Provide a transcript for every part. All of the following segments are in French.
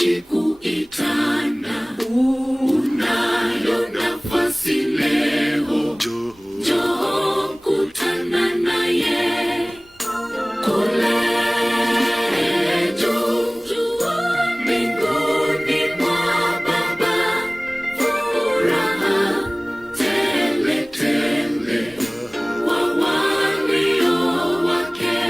Tunahitaji kuitana, unayo nafasi leo, njoo kutana naye kule juu mbinguni mwa Baba, furaha tele tele kwa walio wake.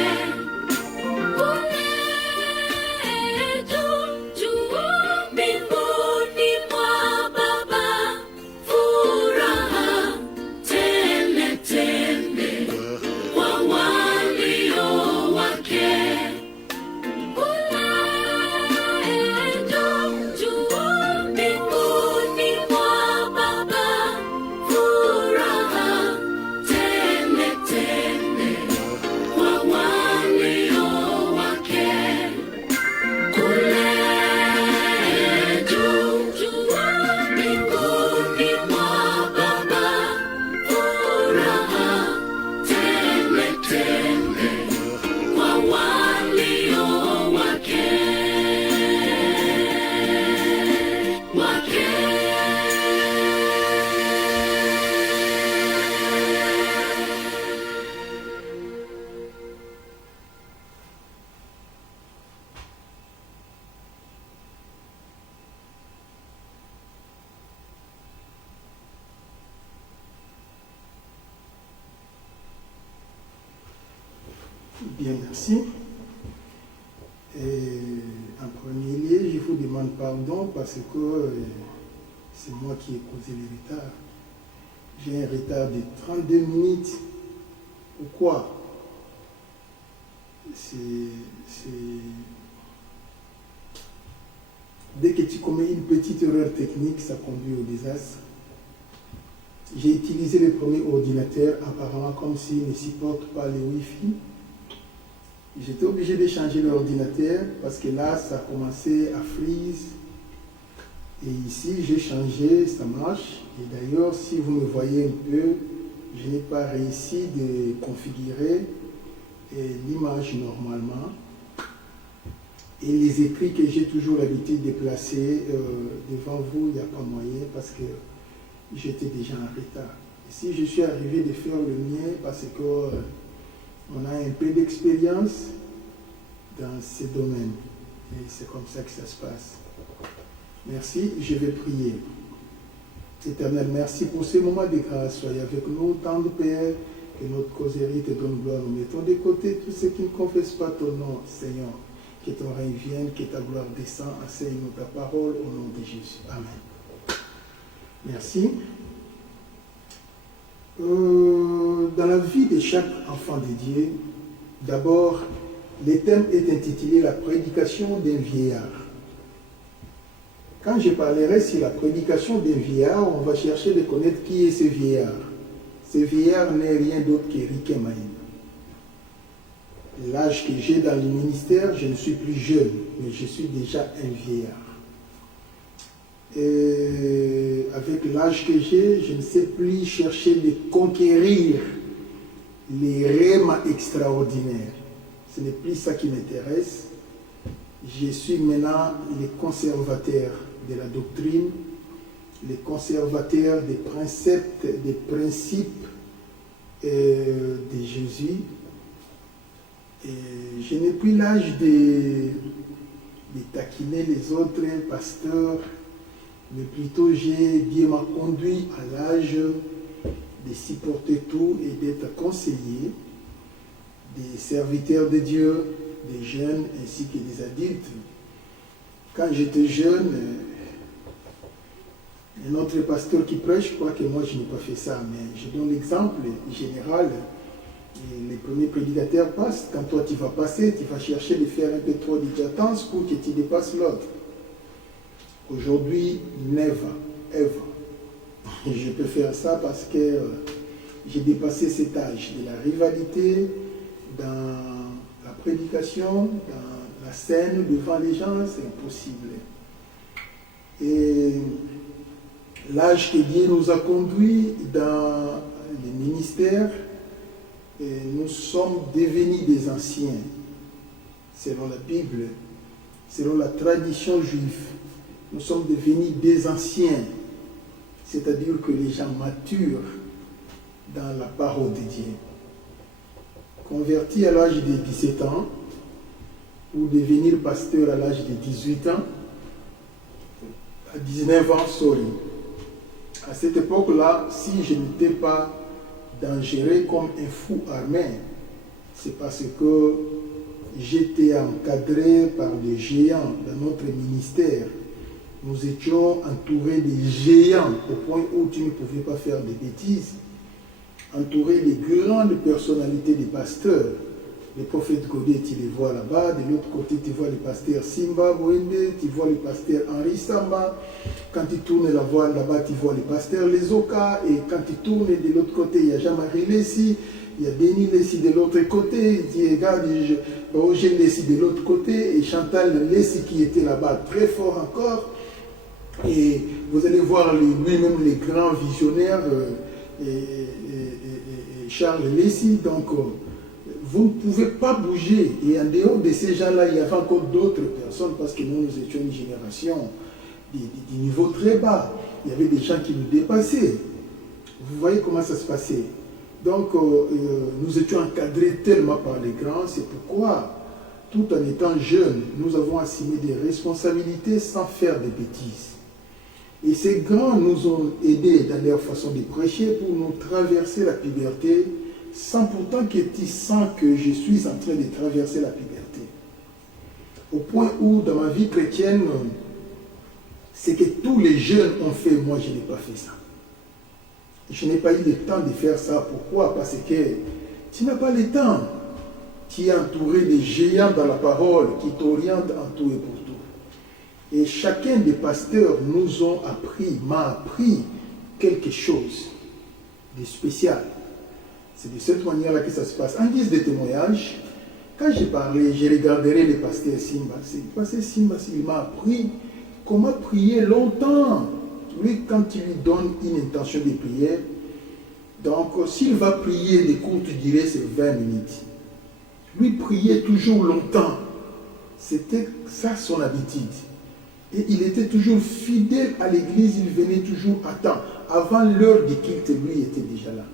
Bien, merci. En premier lieu, je vous demande pardon parce que c'est moi qui ai causé le retard. J'ai un retard de 32 minutes. Pourquoi? Dès que tu commets une petite erreur technique, ça conduit au désastre. J'ai utilisé le premier ordinateur, apparemment comme s'il ne supporte pas le Wi-Fi. J'étais obligé de changer l'ordinateur parce que là, ça a commencé à freeze. Et ici, j'ai changé, ça marche. Et d'ailleurs, si vous me voyez un peu, je n'ai pas réussi de configurer l'image normalement. Et les écrits que j'ai toujours l'habitude de placer devant vous, il n'y a pas moyen parce que j'étais déjà en retard. Ici, je suis arrivé de faire le mien parce que on a un peu d'expérience dans ce domaine. Et c'est comme ça que ça se passe. Merci, je vais prier. Éternel, merci pour ce moment de grâce. Soyez avec nous, tendre Père, que notre causerie te donne gloire. Nous mettons de côté tous ceux qui ne confessent pas ton nom, Seigneur. Que ton règne vienne, que ta gloire descende. Enseigne-nous ta parole au nom de Jésus. Amen. Merci. Dans la vie de chaque enfant de Dieu, d'abord, le thème est intitulé « La prédication d'un vieillard ». Quand je parlerai sur la prédication d'un vieillard, on va chercher de connaître qui est ce vieillard. Ce vieillard n'est rien d'autre qu'Éric Maïn. L'âge que j'ai dans le ministère, je ne suis plus jeune, mais je suis déjà un vieillard. Et avec l'âge que j'ai, je ne sais plus chercher de conquérir les rèmes extraordinaires. Ce n'est plus ça qui m'intéresse. Je suis maintenant le conservateur de la doctrine, le conservateur des préceptes, des principes de Jésus. Et je n'ai plus l'âge de taquiner les autres pasteurs, mais plutôt Dieu m'a conduit à l'âge de supporter tout et d'être conseiller des serviteurs de Dieu, des jeunes ainsi que des adultes. Quand j'étais jeune, un autre pasteur qui prêche, je crois que moi je n'ai pas fait ça, mais je donne l'exemple général. Et les premiers prédicateurs passent, quand toi tu vas passer, tu vas chercher de faire un peu trop de diligence pour que tu dépasses l'autre. Aujourd'hui, never, ever. Je peux faire ça parce que j'ai dépassé cet âge de la rivalité dans la prédication, dans la scène, devant les gens, c'est impossible. Et l'âge que Dieu nous a conduits dans les ministères, et nous sommes devenus des anciens. Selon la Bible, selon la tradition juive, nous sommes devenus des anciens, c'est-à-dire que les gens maturent dans la parole de Dieu. Converti à l'âge de 17 ans, ou devenir pasteur à l'âge de 18 ans, à 19 ans, sorry. À cette époque-là, si je n'étais pas dangereux comme un fou armé, c'est parce que j'étais encadré par des géants dans notre ministère. Nous étions entourés des géants au point où tu ne pouvais pas faire des bêtises, entourés de grandes personnalités des pasteurs. Le prophète Godé, tu les vois là-bas. De l'autre côté, tu vois le pasteur Simba Bouende, tu vois le pasteur Henri Samba. Quand tu tournes la voile là-bas, tu vois le pasteur Lezoka. Et quand tu tournes de l'autre côté, il y a Jean-Marie Lessi, il y a Denis Lessi de l'autre côté, tu regardes Roger Lessi de l'autre côté, et Chantal Lessi qui était là-bas très fort encore. Et vous allez voir lui-même les grands visionnaires, Charles Lessi. Donc, vous ne pouvez pas bouger. Et en dehors de ces gens-là, il y avait encore d'autres personnes, parce que nous étions une génération du niveau très bas. Il y avait des gens qui nous dépassaient. Vous voyez comment ça se passait. Donc, nous étions encadrés tellement par les grands. C'est pourquoi, tout en étant jeunes, nous avons assumé des responsabilités sans faire des bêtises. Et ces grands nous ont aidés dans leur façon de prêcher pour nous traverser la puberté, sans pourtant que tu sens que je suis en train de traverser la puberté. Au point où, dans ma vie chrétienne, c'est que tous les jeunes ont fait, moi je n'ai pas fait ça. Je n'ai pas eu le temps de faire ça. Pourquoi? Parce que tu n'as pas le temps. Tu es entouré de géants dans la parole qui t'orientent en tout et pour tout. Et chacun des pasteurs nous ont appris, m'a appris quelque chose de spécial. C'est de cette manière-là que ça se passe. En guise de témoignage, quand j'ai parlé, j'ai regardé le pasteur Simba. Le pasteur Simba, il m'a appris comment prier longtemps. Lui, quand tu lui donnes une intention de prière, donc s'il va prier des courtes durées, c'est 20 minutes. Lui, priait toujours longtemps. C'était ça son habitude. Et il était toujours fidèle à l'église, il venait toujours à temps. Avant l'heure de culte, lui était déjà là.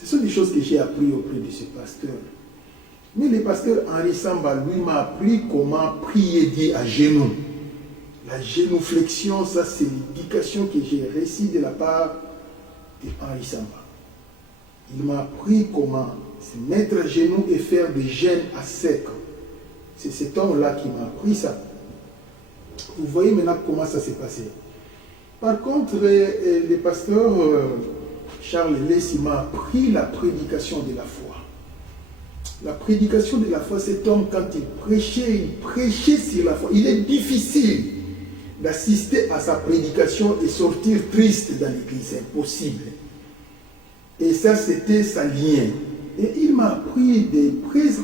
Ce sont des choses que j'ai appris auprès de ce pasteur. Mais le pasteur Henri Samba, lui, m'a appris comment prier Dieu à genoux. La génuflexion, ça c'est l'éducation que j'ai reçue de la part de Henri Samba. Il m'a appris comment se mettre à genoux et faire des jeûnes à sec. C'est cet homme-là qui m'a appris ça. Vous voyez maintenant comment ça s'est passé. Par contre, le pasteur Charles Lessi m'a appris la prédication de la foi. La prédication de la foi, cet homme, quand il prêchait sur la foi. Il est difficile d'assister à sa prédication et sortir triste dans l'église. C'est impossible. Et ça, c'était sa ligne. Et il m'a appris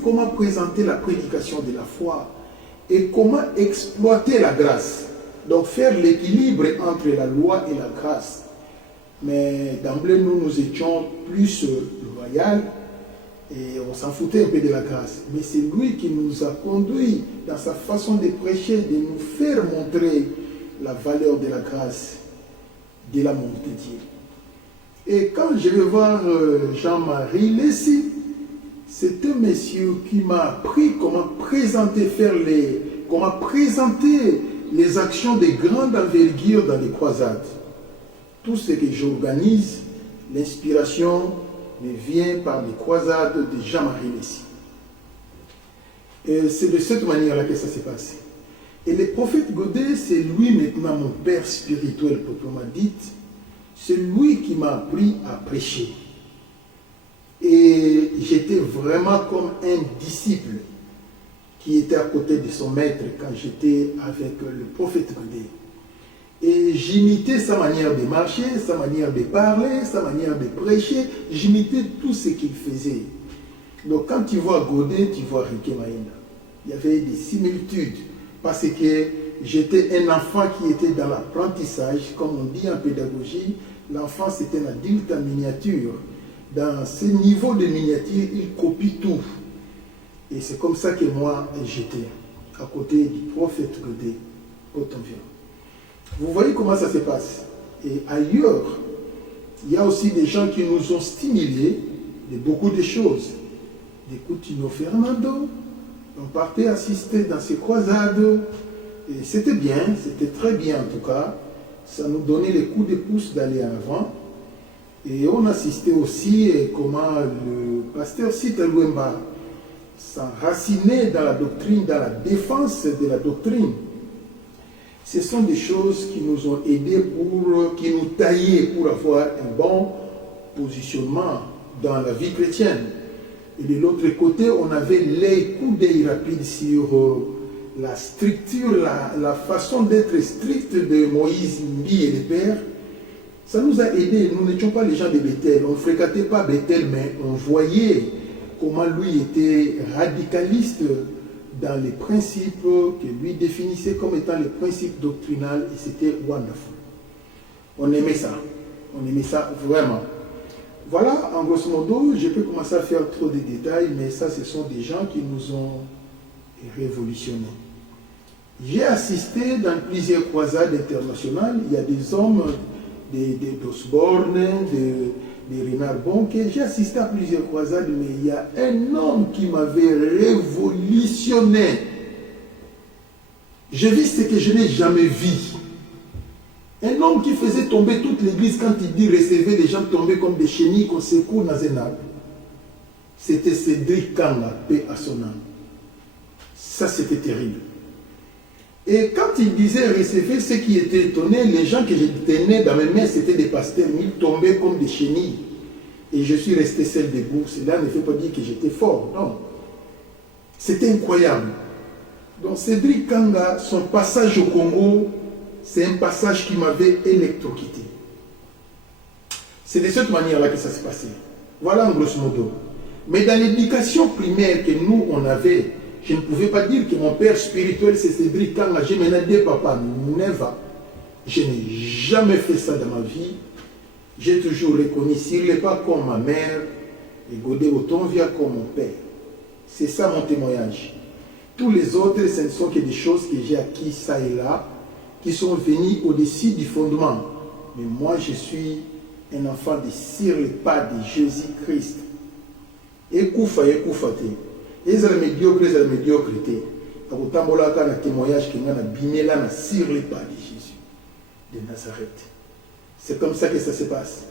comment présenter la prédication de la foi et comment exploiter la grâce. Donc faire l'équilibre entre la loi et la grâce. Mais d'emblée, nous étions plus loyaux et on s'en foutait un peu de la grâce. Mais c'est lui qui nous a conduits dans sa façon de prêcher, de nous faire montrer la valeur de la grâce, de l'amour de Dieu. Et quand je vais voir Jean-Marie Lessi, c'est un monsieur qui m'a appris comment présenter les actions de grande envergure dans les croisades. Tout ce que j'organise, l'inspiration me vient par les croisades de Jean-Marie Lessi. Et c'est de cette manière-là que ça s'est passé. Et le prophète Godé, c'est lui maintenant mon père spirituel, proprement dit. C'est lui qui m'a appris à prêcher. Et j'étais vraiment comme un disciple qui était à côté de son maître quand j'étais avec le prophète Godé. Et j'imitais sa manière de marcher, sa manière de parler, sa manière de prêcher. J'imitais tout ce qu'il faisait. Donc quand tu vois Godé, tu vois Riké Maïna. Il y avait des similitudes parce que j'étais un enfant qui était dans l'apprentissage, comme on dit en pédagogie. L'enfant, c'est un adulte en miniature. Dans ce niveau de miniature, il copie tout. Et c'est comme ça que moi, j'étais. à côté du prophète Godé, Autonville. Vous voyez comment ça se passe. Et ailleurs, il y a aussi des gens qui nous ont stimulés de beaucoup de choses. Des Coutinho Fernando, on partait assister dans ces croisades, et c'était bien, c'était très bien en tout cas. Ça nous donnait les coups de pouce d'aller en avant. Et on assistait aussi comment le pasteur Sita Luemba s'enracinait dans la doctrine, dans la défense de la doctrine. Ce sont des choses qui nous ont aidés, qui nous taillaient pour avoir un bon positionnement dans la vie chrétienne. Et de l'autre côté, on avait les coups d'œil rapides sur la structure, la façon d'être stricte de Moïse, Mbi et des pères. Ça nous a aidés. Nous n'étions pas les gens de Bethel. On ne fréquentait pas Bethel, mais on voyait comment lui était radicaliste dans les principes que lui définissait comme étant les principes doctrinales, et c'était wonderful. On aimait ça vraiment. Voilà, en grosso modo, je peux commencer à faire trop de détails, mais ça, ce sont des gens qui nous ont révolutionnés. J'ai assisté dans plusieurs croisades internationales. Il y a des hommes d'Osborne, de Renard Bonke. J'ai assisté à plusieurs croisades, mais il y a un homme qui m'avait révolutionné. J'ai vu ce que je n'ai jamais vu. Un homme qui faisait tomber toute l'église quand il dit recevez les gens tomber comme des chenilles qu'on secoue dans un arbre. C'était Cédric Kanga, paix à son âme. Ça, c'était terrible. Et quand il disait recevez, ce qui était étonné, les gens que je tenais dans mes mains, c'était des pasteurs, mais ils tombaient comme des chenilles. Et je suis resté seul debout. Cela ne fait pas dire que j'étais fort, non. C'était incroyable. Donc Cédric Kanga, son passage au Congo, c'est un passage qui m'avait électrocuté. C'est de cette manière-là que ça se passait. Voilà en grosso modo. Mais dans l'éducation primaire que nous, on avait, je ne pouvais pas dire que mon père spirituel, c'est Cédric Kanga. J'ai maintenant des papas, never. Je n'ai jamais fait ça dans ma vie. J'ai toujours reconnu Cyril Lepa comme ma mère et Godé Autonvia comme mon père. C'est ça mon témoignage. Tous les autres, ce ne sont que des choses que j'ai acquis ça et là, qui sont venus au-dessus du fondement. Mais moi, je suis un enfant de Cyril Lepa, de Jésus-Christ. Et koufa te. Et ça la médiocrité. Quand on a un témoignage qui m'a bimé là, na Cyril Lepa de Jésus, de Nazareth. C'est comme ça que ça se passe.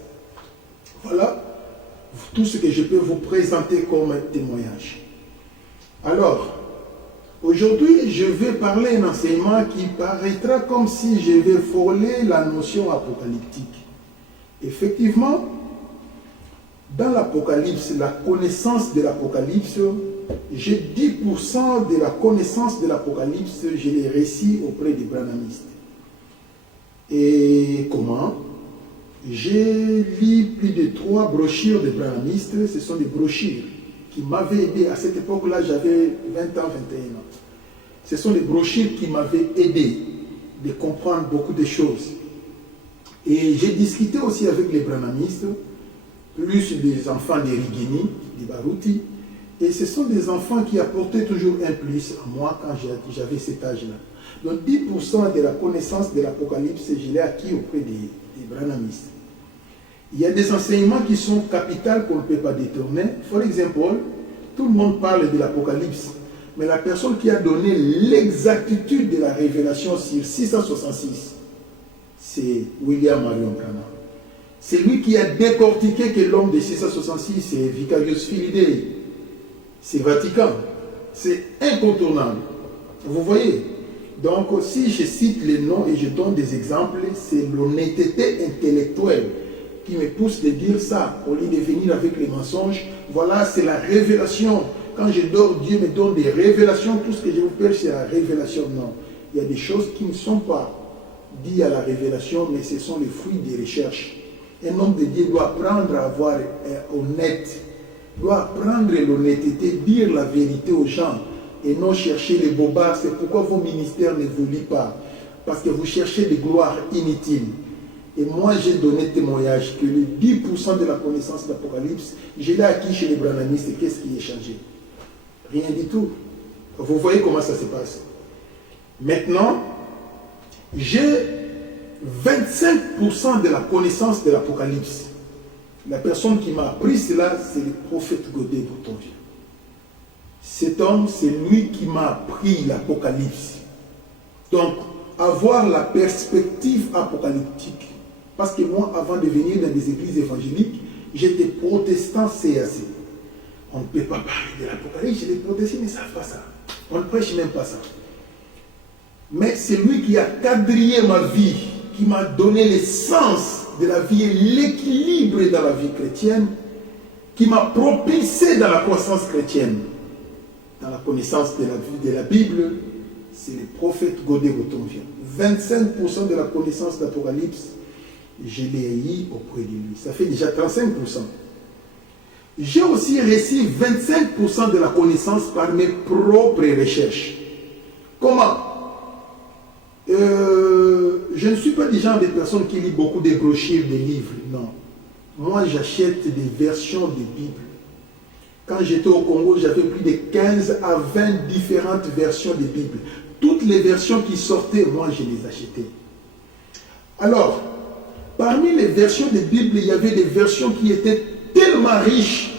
Voilà tout ce que je peux vous présenter comme un témoignage. Alors, aujourd'hui, je vais parler un enseignement qui paraîtra comme si je vais frôler la notion apocalyptique. Effectivement, dans l'Apocalypse, la connaissance de l'Apocalypse, j'ai 10% de la connaissance de l'Apocalypse, je l'ai récit auprès des branhamistes. Et comment? J'ai lu plus de 3 brochures de branhamistes. Ce sont des brochures qui m'avaient aidé. À cette époque-là, j'avais 20 ans, 21 ans. Ce sont des brochures qui m'avaient aidé de comprendre beaucoup de choses. Et j'ai discuté aussi avec les branhamistes, plus des enfants des Rigini, des Baruti. Et ce sont des enfants qui apportaient toujours un plus à moi quand j'avais cet âge-là. Donc 10% de la connaissance de l'Apocalypse, je l'ai acquis auprès des branhamistes. Il y a des enseignements qui sont capitaux qu'on ne peut pas détourner. Par exemple, tout le monde parle de l'Apocalypse, mais la personne qui a donné l'exactitude de la révélation sur 666, c'est William Marion Branham. C'est lui qui a décortiqué que l'homme de 666, c'est Vicarius Filii Dei. C'est Vatican. C'est incontournable. Vous voyez? Donc, si je cite les noms et je donne des exemples, c'est l'honnêteté intellectuelle qui me pousse de dire ça, au lieu de venir avec les mensonges. Voilà, c'est la révélation. Quand je dors, Dieu me donne des révélations. Tout ce que je vous perds, c'est la révélation. Non. Il y a des choses qui ne sont pas dites à la révélation, mais ce sont les fruits des recherches. Un homme de Dieu doit apprendre à avoir honnête, doit apprendre l'honnêteté, dire la vérité aux gens et non chercher les bobards. C'est pourquoi vos ministères n'évoluent pas. Parce que vous cherchez des gloires inutiles. Et moi, j'ai donné témoignage que les 10% de la connaissance d'Apocalypse, je l'ai acquis chez les branhamistes. Et qu'est-ce qui est changé? Rien du tout. Vous voyez comment ça se passe. Maintenant, j'ai 25% de la connaissance de l'Apocalypse. La personne qui m'a appris cela, c'est le prophète Godé Boutonville. Cet homme, c'est lui qui m'a appris l'Apocalypse. Donc, avoir la perspective apocalyptique. Parce que moi, avant de venir dans des églises évangéliques, j'étais protestant CAC. On ne peut pas parler de l'Apocalypse, les protestants ne savent pas ça. On ne prêche même pas ça. Mais c'est lui qui a quadrillé ma vie, qui m'a donné l'essence de la vie et l'équilibre dans la vie chrétienne, qui m'a propulsé dans la croissance chrétienne, dans la connaissance de la Bible. C'est le prophète Godé Boutonville. 25% de la connaissance d'Apocalypse, je l'ai eu auprès de lui. Ça fait déjà 35%. J'ai aussi reçu 25% de la connaissance par mes propres recherches. Comment? Je ne suis pas du genre de personnes qui lit beaucoup de brochures, des livres. Non. Moi, j'achète des versions des Bibles. Quand j'étais au Congo, j'avais plus de 15 à 20 différentes versions des Bibles. Toutes les versions qui sortaient, moi, je les achetais. Alors, parmi les versions des Bibles, il y avait des versions qui étaient tellement riches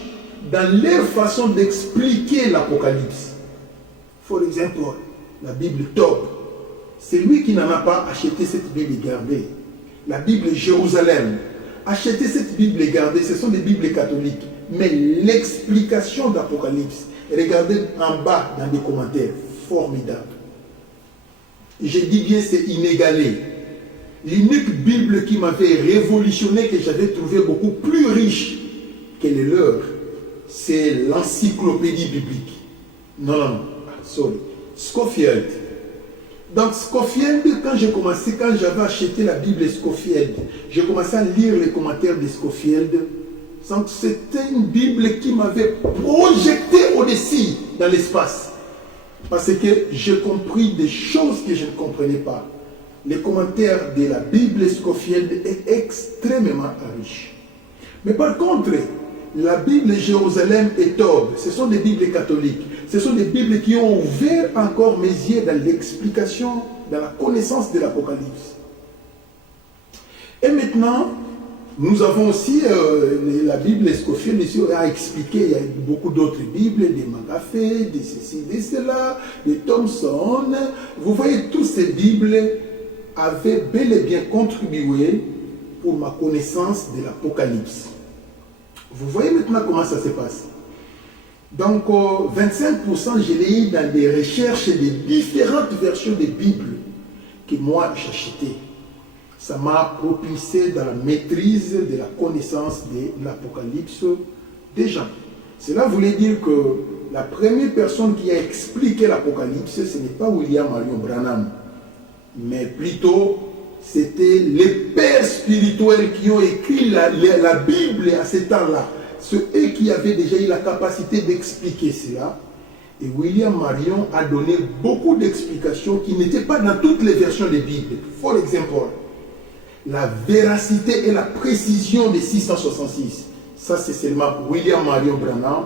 dans leur façon d'expliquer l'Apocalypse. For example, la Bible Tob. C'est lui qui n'en a pas acheté cette Bible et gardée. La Bible Jérusalem. Acheter cette Bible et gardée, ce sont des Bibles catholiques. Mais l'explication d'Apocalypse, regardez en bas dans les commentaires, formidable. Je dis bien, c'est inégalé. L'unique Bible qui m'avait révolutionné, que j'avais trouvé beaucoup plus riche que les leurs, c'est l'encyclopédie biblique. Non, sorry. Scofield. Donc Scofield, quand j'avais acheté la Bible Scofield, j'ai commencé à lire les commentaires de Scofield. Donc c'était une Bible qui m'avait projeté au-dessus dans l'espace. Parce que j'ai compris des choses que je ne comprenais pas. Les commentaires de la Bible Scofield est extrêmement riche. Mais par contre, la Bible Jérusalem et Tob, ce sont des Bibles catholiques. Ce sont des Bibles qui ont ouvert encore mes yeux dans l'explication, dans la connaissance de l'Apocalypse. Et maintenant, nous avons aussi la Bible Scofield a expliqué, il y a beaucoup d'autres Bibles, des Magafé, des ceci, des cela, des Thomson. Vous voyez, toutes ces Bibles avaient bel et bien contribué pour ma connaissance de l'Apocalypse. Vous voyez maintenant comment ça se passe. Donc, 25%, je l'ai eu dans des recherches des différentes versions des Bibles que moi j'achetais. Ça m'a propulsé dans la maîtrise de la connaissance de l'Apocalypse des gens. Cela voulait dire que la première personne qui a expliqué l'Apocalypse, ce n'est pas William Marion Branham, mais plutôt c'était les pères spirituels qui ont écrit la Bible à ce temps-là. Ceux qui avaient déjà eu la capacité d'expliquer cela. Et William Marion a donné beaucoup d'explications qui n'étaient pas dans toutes les versions des Bibles. For example, la véracité et la précision des 666. Ça, c'est seulement William Marion Branham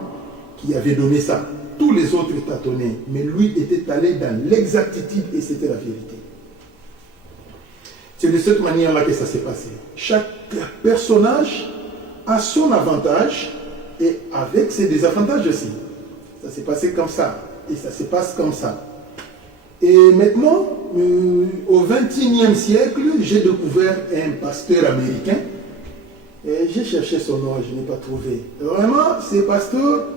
qui avait donné ça. Tous les autres tâtonnaient. Mais lui était allé dans l'exactitude et c'était la vérité. C'est de cette manière-là que ça s'est passé. Chaque personnage a son avantage et avec ses désavantages aussi. Ça s'est passé comme ça et ça se passe comme ça. Et maintenant, au XXIe siècle, j'ai découvert un pasteur américain. Et j'ai cherché son nom, je n'ai pas trouvé. Vraiment, ce pasteur,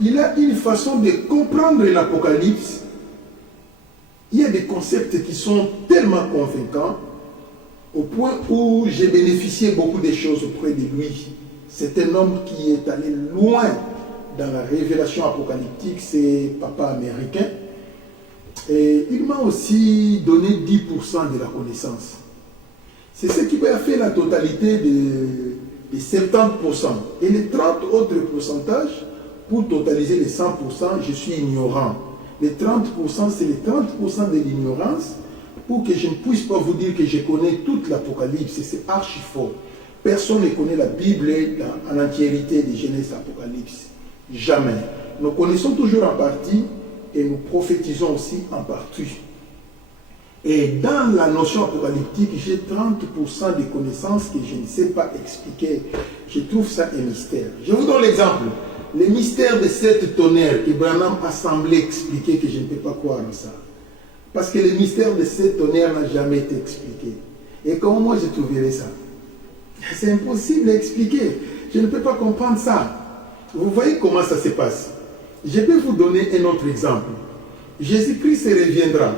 il a une façon de comprendre l'Apocalypse. Il y a des concepts qui sont tellement convaincants au point où j'ai bénéficié beaucoup de choses auprès de lui. C'est un homme qui est allé loin dans la révélation apocalyptique, c'est papa américain. Et il m'a aussi donné 10% de la connaissance. C'est ce qui a fait la totalité de 70%. Et les 30 autres pourcentages, pour totaliser les 100%, je suis ignorant. Les 30%, c'est les 30% de l'ignorance, pour que je ne puisse pas vous dire que je connais toute l'Apocalypse. C'est archi faux. Personne ne connaît la Bible en entièreté de Genèse Apocalypse. Jamais. Nous connaissons toujours en partie et nous prophétisons aussi en partie. Et dans la notion apocalyptique, j'ai 30% des connaissances que je ne sais pas expliquer. Je trouve ça un mystère. Je vous donne l'exemple. Le mystère de cette tonnerre que Branham a semblé expliquer, que je ne peux pas croire en ça. Parce que le mystère de cette tonnerre n'a jamais été expliqué. Et comment moi je trouverai ça? C'est impossible à expliquer. Je ne peux pas comprendre ça. Vous voyez comment ça se passe. Je peux vous donner un autre exemple. Jésus-Christ reviendra.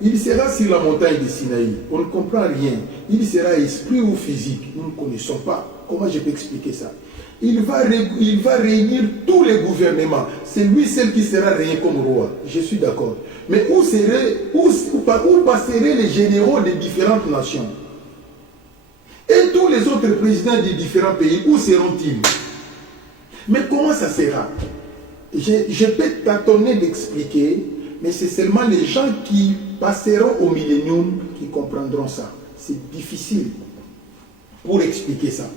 Il sera sur la montagne de Sinaï. On ne comprend rien. Il sera esprit ou physique. Nous ne connaissons pas. Comment je peux expliquer ça? Il va réunir tous les gouvernements. C'est lui seul qui sera régné comme roi. Je suis d'accord. Mais où passeraient les généraux des différentes nations? Et tous les autres présidents des différents pays, où seront-ils? Mais comment ça sera? Je peux tâtonner d'expliquer, mais c'est seulement les gens qui passeront au millénium qui comprendront ça. C'est difficile pour expliquer ça.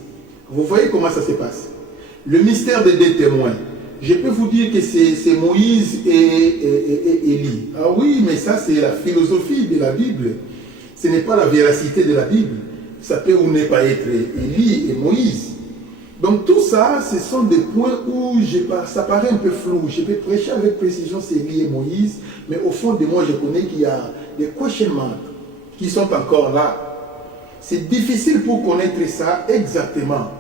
Vous voyez comment ça se passe? Le mystère des deux témoins. Je peux vous dire que c'est Moïse et Élie. Ah oui, mais ça c'est la philosophie de la Bible. Ce n'est pas la véracité de la Bible. Ça peut ou ne pas être Élie et Moïse. Donc tout ça, ce sont des points où ça paraît un peu flou. Je peux prêcher avec précision c'est Élie et Moïse, mais au fond de moi, je connais qu'il y a des question marks qui sont encore là. C'est difficile pour connaître ça exactement.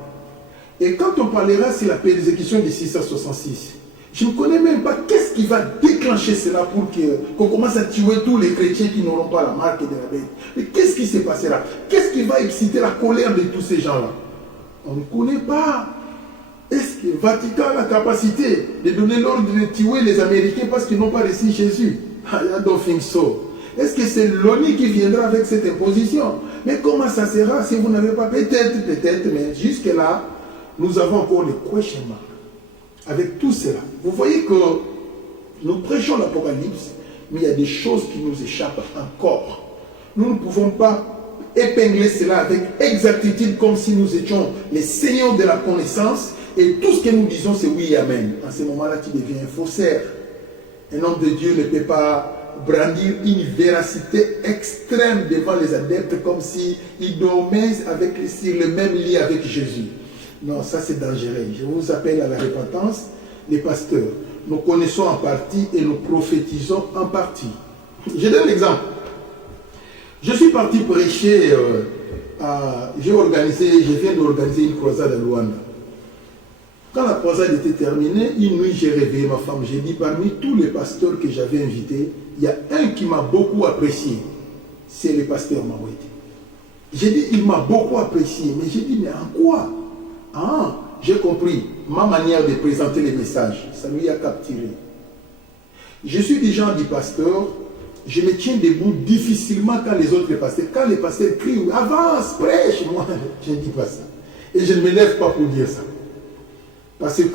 Et quand on parlera sur la persécution de 666, je ne connais même pas qu'est-ce qui va déclencher cela pour qu'on commence à tuer tous les chrétiens qui n'auront pas la marque de la bête. Mais qu'est-ce qui se passera? Qu'est-ce qui va exciter la colère de tous ces gens-là? On ne connaît pas. Est-ce que le Vatican a la capacité de donner l'ordre de tuer les Américains parce qu'ils n'ont pas reçu Jésus? I don't think so. Est-ce que c'est l'ONU qui viendra avec cette imposition? Mais comment ça sera si vous n'avez pas? Peut-être, mais jusque-là, nous avons encore les question marks. Avec tout cela, vous voyez que nous prêchons l'Apocalypse, mais il y a des choses qui nous échappent encore. Nous ne pouvons pas épingler cela avec exactitude comme si nous étions les seigneurs de la connaissance et tout ce que nous disons c'est oui et amen. En ce moment-là, tu deviens un faussaire. Un homme de Dieu ne peut pas brandir une véracité extrême devant les adeptes comme s'il dormait sur le même lit avec Jésus. Non, ça c'est dangereux. Je vous appelle à la repentance, les pasteurs. Nous connaissons en partie et nous prophétisons en partie. Je donne l'exemple. Je suis parti prêcher, je viens d'organiser une croisade à Luanda. Quand la croisade était terminée, une nuit j'ai réveillé ma femme. J'ai dit, parmi tous les pasteurs que j'avais invités, il y a un qui m'a beaucoup apprécié. C'est le pasteur Mawete. J'ai dit, il m'a beaucoup apprécié. Mais j'ai dit, mais en quoi? Ah, j'ai compris ma manière de présenter les messages. Ça lui a capturé. Je suis du genre du pasteur. Je me tiens debout difficilement quand les autres pasteurs, quand les pasteurs crient, avance, prêche, moi, je ne dis pas ça. Et je ne me lève pas pour dire ça. Parce que, ce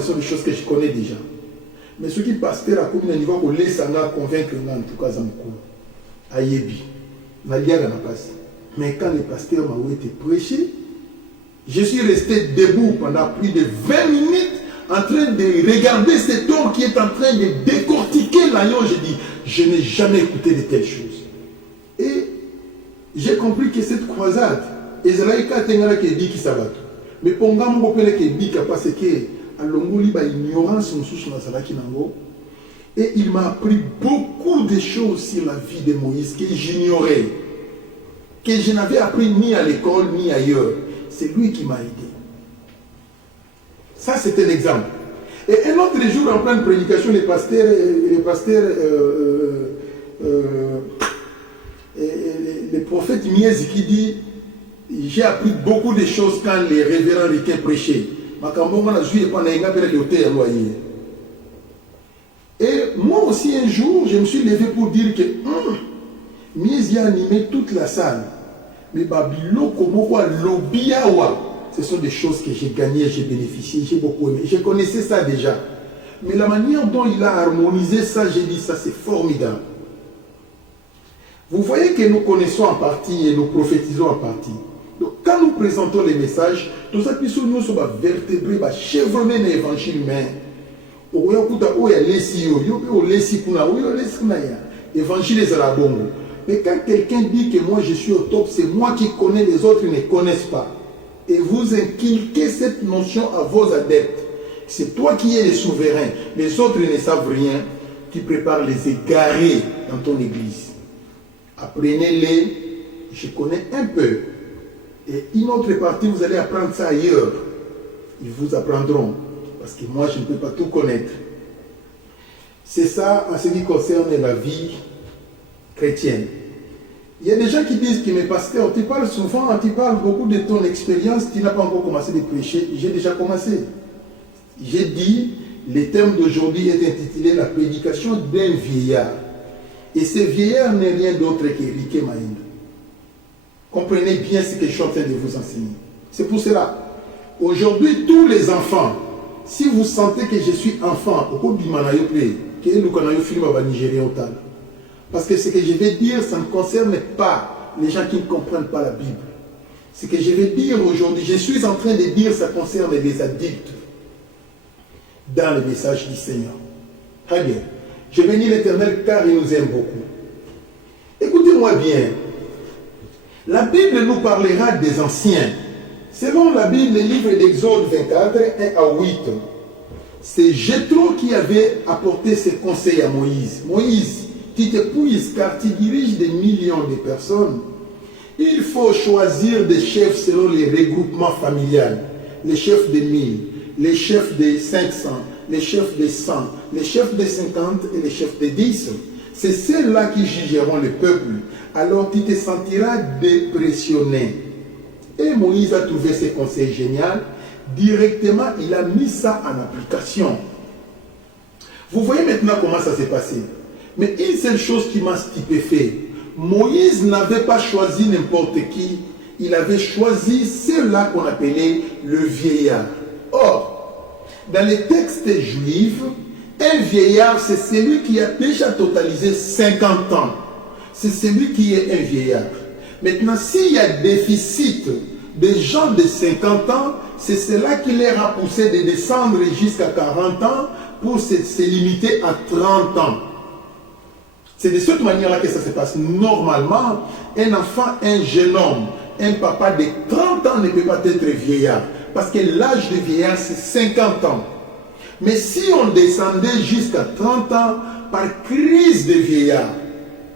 sont des choses que je connais déjà. Mais ce qui pasteur a commis un niveau qu'on laisse convaincre, en tout cas, à Yebi. Mais quand les pasteurs m'ont été prêchés, je suis resté debout pendant plus de 20 minutes en train de regarder cet homme qui est en train de décortiquer l'agneau. J'ai dit, je n'ai jamais écouté de telles choses. Et j'ai compris que cette croisade, mais parce que ignorance et il m'a appris beaucoup de choses sur la vie de Moïse que j'ignorais, que je n'avais appris ni à l'école ni ailleurs. C'est lui qui m'a aidé. Ça, c'était l'exemple. Et un autre jour, en pleine prédication, les pasteurs le prophète Miezi qui dit, j'ai appris beaucoup de choses quand les révérends ricains prêchaient. Et moi aussi, un jour, je me suis levé pour dire que Miezi a animé toute la salle. Mais Babylon, ce sont des choses que j'ai gagnées, j'ai bénéficié, j'ai beaucoup aimé. Je connaissais ça déjà. Mais la manière dont il a harmonisé ça, j'ai dit ça, c'est formidable. Vous voyez que nous connaissons en partie et nous prophétisons en partie. Donc quand nous présentons les messages, tout ça, nous sommes vertébrés, chevronnés dans l'évangile humain. Évangile est à la bongo. Mais quand quelqu'un dit que moi je suis au top, c'est moi qui connais, les autres ne connaissent pas. Et vous inculquez cette notion à vos adeptes. C'est toi qui es le souverain. Les autres ne savent rien. Tu prépares les égarés dans ton église. Apprenez-les. Je connais un peu. Et une autre partie, vous allez apprendre ça ailleurs. Ils vous apprendront. Parce que moi, je ne peux pas tout connaître. C'est ça en ce qui concerne la vie chrétienne. Il y a des gens qui disent que mes pasteurs, tu parles souvent, tu parles beaucoup de ton expérience, tu n'as pas encore commencé de prêcher. J'ai déjà commencé. J'ai dit, le thème d'aujourd'hui est intitulé La prédication d'un vieillard. Et ce vieillard n'est rien d'autre qu'Éric Maïnd. Comprenez bien ce que je suis en train de vous enseigner. C'est pour cela. Aujourd'hui, tous les enfants, si vous sentez que je suis enfant, au cours du Manayo Play, que nous connaissons film à Nigérien au parce que ce que je vais dire, ça ne concerne pas les gens qui ne comprennent pas la Bible. Ce que je vais dire aujourd'hui, je suis en train de dire, ça concerne les adultes dans le message du Seigneur. Très bien. Je bénis l'Éternel car il nous aime beaucoup. Écoutez-moi bien. La Bible nous parlera des anciens. Selon la Bible, le livre d'Exode 24, 1 à 8, c'est Jéthro qui avait apporté ses conseils à Moïse. Moïse, tu t'épuises car tu diriges des millions de personnes. Il faut choisir des chefs selon les regroupements familiales. Les chefs de 1000, les chefs de 500, les chefs de 100, les chefs de 50 et les chefs de 10. C'est ceux-là qui jugeront le peuple. Alors tu te sentiras dépressionné. Et Moïse a trouvé ces conseils géniaux. Directement, il a mis ça en application. Vous voyez maintenant comment ça s'est passé. Mais une seule chose qui m'a stupéfait. Moïse n'avait pas choisi n'importe qui. Il avait choisi ceux-là qu'on appelait le vieillard. Or, dans les textes juifs, un vieillard, c'est celui qui a déjà totalisé 50 ans. C'est celui qui est un vieillard. Maintenant, s'il y a déficit des gens de 50 ans, c'est cela qui les a poussés de descendre jusqu'à 40 ans pour se limiter à 30 ans. C'est de cette manière-là que ça se passe. Normalement, un enfant, un jeune homme, un papa de 30 ans ne peut pas être vieillard. Parce que l'âge de vieillard, c'est 50 ans. Mais si on descendait jusqu'à 30 ans par crise de vieillard,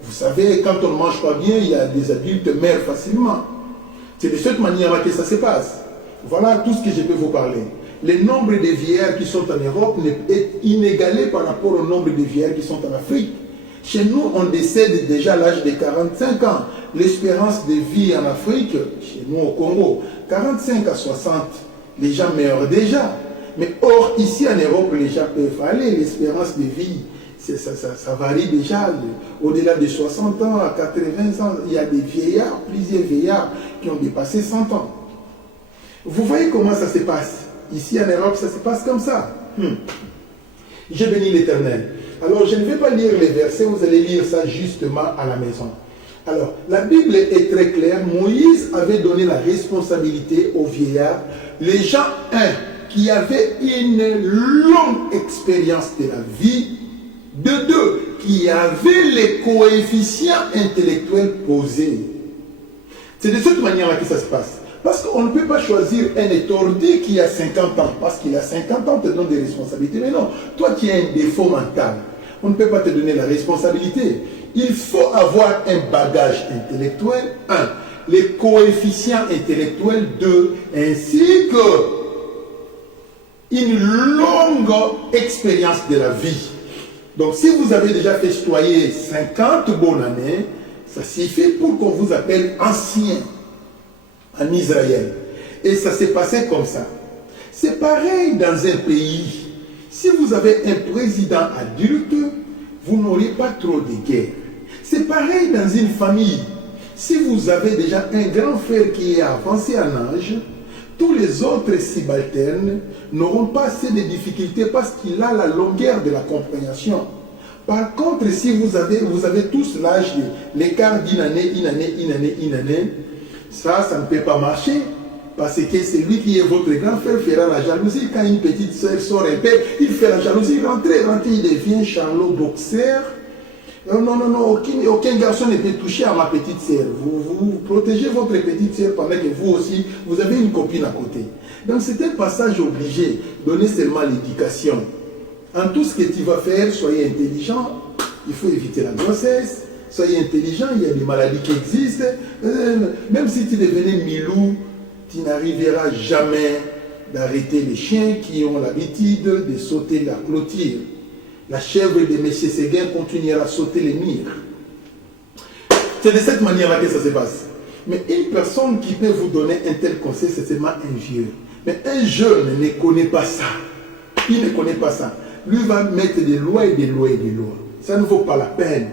vous savez, quand on ne mange pas bien, il y a des adultes meurent facilement. C'est de cette manière-là que ça se passe. Voilà tout ce que je peux vous parler. Le nombre de vieillards qui sont en Europe est inégalé par rapport au nombre de vieillards qui sont en Afrique. Chez nous, on décède déjà à l'âge de 45 ans. L'espérance de vie en Afrique, chez nous au Congo, 45 à 60, les gens meurent déjà. Mais or, ici en Europe, les gens peuvent aller. L'espérance de vie, ça varie déjà. Au-delà de 60 ans à 80 ans, il y a des vieillards, plusieurs vieillards qui ont dépassé 100 ans. Vous voyez comment ça se passe. Ici en Europe, ça se passe comme ça. J'ai béni l'Éternel. Alors, je ne vais pas lire les versets, vous allez lire ça justement à la maison. Alors, la Bible est très claire. Moïse avait donné la responsabilité aux vieillards, les gens, qui avaient une longue expérience de la vie, de deux, qui avaient les coefficients intellectuels posés. C'est de cette manière-là que ça se passe. Parce qu'on ne peut pas choisir un étourdi qui a 50 ans. Parce qu'il a 50 ans, te donne des responsabilités. Mais non, toi qui as un défaut mental, on ne peut pas te donner la responsabilité. Il faut avoir un bagage intellectuel, 1. Les coefficients intellectuels, 2. Ainsi que une longue expérience de la vie. Donc si vous avez déjà festoyé 50 bonnes années, ça suffit pour qu'on vous appelle ancien en Israël. Et ça s'est passé comme ça. C'est pareil dans un pays. Si vous avez un président adulte, vous n'aurez pas trop de guerre. C'est pareil dans une famille. Si vous avez déjà un grand frère qui est avancé en âge, tous les autres subalternes n'auront pas assez de difficultés parce qu'il a la longueur de la compréhension. Par contre, si vous avez tous l'âge, l'écart d'une année, ça ne peut pas marcher. Parce que celui qui est votre grand frère fera la jalousie. Quand une petite soeur sort un peu, il fait la jalousie. Rentrez, il devient Charlot boxeur. Non, aucun garçon ne peut toucher à ma petite sœur. Vous protégez votre petite sœur pendant que vous aussi, vous avez une copine à côté. Donc c'est un passage obligé. Donnez seulement l'éducation. En tout ce que tu vas faire, soyez intelligent. Il faut éviter la grossesse. Soyez intelligent, il y a des maladies qui existent. Même si tu devenais milou, tu n'arriveras jamais d'arrêter les chiens qui ont l'habitude de sauter la clôture. La chèvre de M. Séguin continuera à sauter les murs. C'est de cette manière-là que ça se passe. Mais une personne qui peut vous donner un tel conseil, c'est seulement un vieux. Mais un jeune ne connaît pas ça. Il ne connaît pas ça. Lui va mettre des lois et des lois et des lois. Ça ne vaut pas la peine.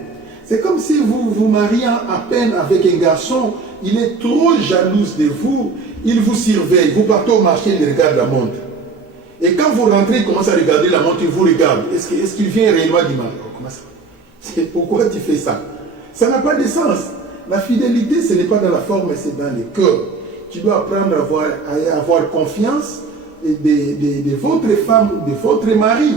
C'est comme si vous vous mariez à peine avec un garçon, il est trop jaloux de vous, il vous surveille, vous partez au marché, il regarde la montre. Et quand vous rentrez, il commence à regarder la montre, il vous regarde. Est-ce qu'il vient réellement du mal? Comment ça? C'est pourquoi tu fais ça? Ça n'a pas de sens. La fidélité, ce n'est pas dans la forme, c'est dans le cœur. Tu dois apprendre à avoir confiance de votre femme, de votre mari.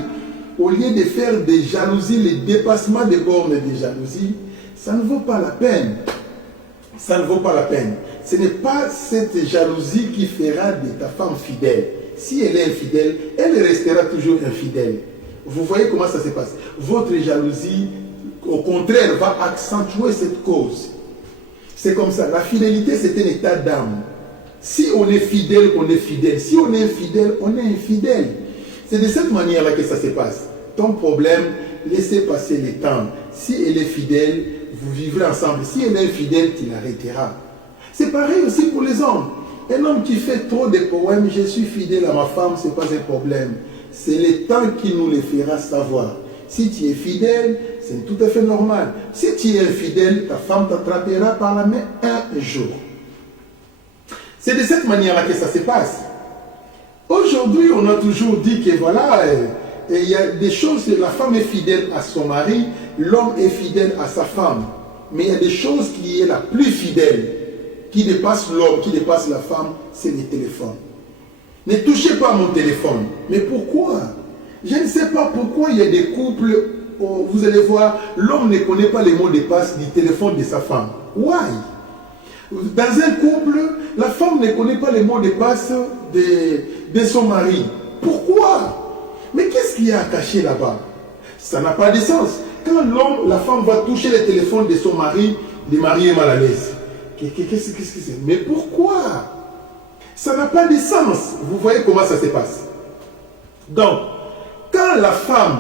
Au lieu de faire des jalousies, les dépassements des bornes de jalousie, ça ne vaut pas la peine. Ça ne vaut pas la peine. Ce n'est pas cette jalousie qui fera de ta femme fidèle. Si elle est infidèle, elle restera toujours infidèle. Vous voyez comment ça se passe. Votre jalousie, au contraire, va accentuer cette cause. C'est comme ça. La fidélité, c'est un état d'âme. Si on est fidèle, on est fidèle. Si on est infidèle, on est infidèle. C'est de cette manière-là que ça se passe. Ton problème, laissez passer le temps. Si elle est fidèle, vous vivrez ensemble. Si elle est infidèle, tu l'arrêteras. C'est pareil aussi pour les hommes. Un homme qui fait trop de poèmes, je suis fidèle à ma femme, ce n'est pas un problème. C'est le temps qui nous le fera savoir. Si tu es fidèle, c'est tout à fait normal. Si tu es infidèle, ta femme t'attrapera par la main un jour. C'est de cette manière-là que ça se passe. Aujourd'hui, on a toujours dit que voilà, il y a des choses, la femme est fidèle à son mari, l'homme est fidèle à sa femme. Mais il y a des choses qui est la plus fidèle, qui dépasse l'homme, qui dépasse la femme, c'est le téléphone. Ne touchez pas à mon téléphone. Mais pourquoi? Je ne sais pas pourquoi il y a des couples, vous allez voir, l'homme ne connaît pas les mots de passe du téléphone de sa femme. Why? Dans un couple, la femme ne connaît pas les mots de passe de son mari. Pourquoi? Mais qu'est-ce qu'il y a à cacher là-bas? Ça n'a pas de sens. Quand l'homme, la femme va toucher le téléphone de son mari, le mari est mal à l'aise. Qu'est-ce que c'est? Mais pourquoi? Ça n'a pas de sens. Vous voyez comment ça se passe. Donc, quand la femme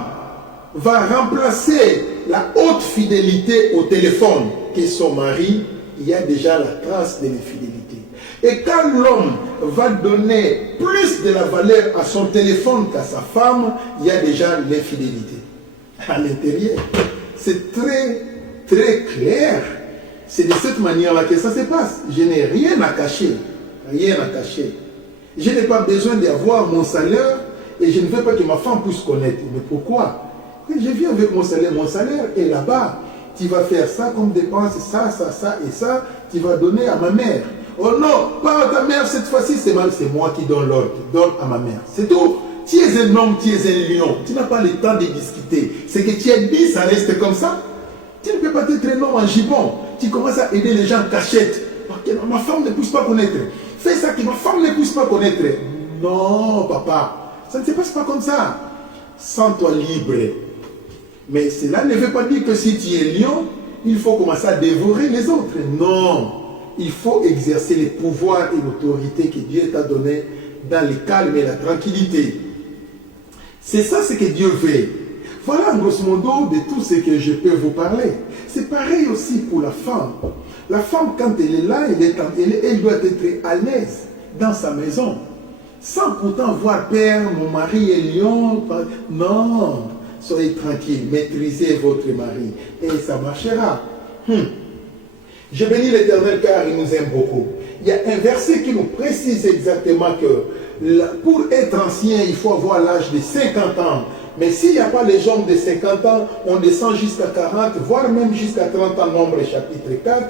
va remplacer la haute fidélité au téléphone que son mari, il y a déjà la trace de l'infidélité. Et quand l'homme va donner plus de la valeur à son téléphone qu'à sa femme, il y a déjà l'infidélité. À l'intérieur, c'est très, très clair. C'est de cette manière-là que ça se passe. Je n'ai rien à cacher. Rien à cacher. Je n'ai pas besoin d'avoir mon salaire et je ne veux pas que ma femme puisse connaître. Mais pourquoi? Je viens avec mon salaire est là-bas. Tu vas faire ça comme dépense, ça et ça, tu vas donner à ma mère. Oh non, pas à ta mère cette fois-ci, c'est moi qui donne l'ordre, donne à ma mère. C'est tout. Tu es un homme, tu es un lion, tu n'as pas le temps de discuter. Ce que tu as dit, ça reste comme ça. Tu ne peux pas être un homme en gibon. Tu commences à aider les gens en cachette. Parce que ma femme ne puisse pas connaître. Fais ça que ma femme ne puisse pas connaître. Non, papa, ça ne se passe pas comme ça. Sens-toi libre. Mais cela ne veut pas dire que si tu es lion, il faut commencer à dévorer les autres. Non, il faut exercer les pouvoirs et l'autorité que Dieu t'a donné dans le calme et la tranquillité. C'est ça ce que Dieu veut. Voilà grosso modo de tout ce que je peux vous parler. C'est pareil aussi pour la femme. La femme, quand elle est là, elle doit être à l'aise dans sa maison. Sans pourtant voir père, mon mari est lion. Non. Soyez tranquille, maîtrisez votre mari et ça marchera. Je bénis l'Éternel car il nous aime beaucoup. Il y a un verset qui nous précise exactement que pour être ancien, il faut avoir l'âge de 50 ans. Mais s'il n'y a pas les gens de 50 ans, on descend jusqu'à 40, voire même jusqu'à 30 ans, Nombre chapitre 4,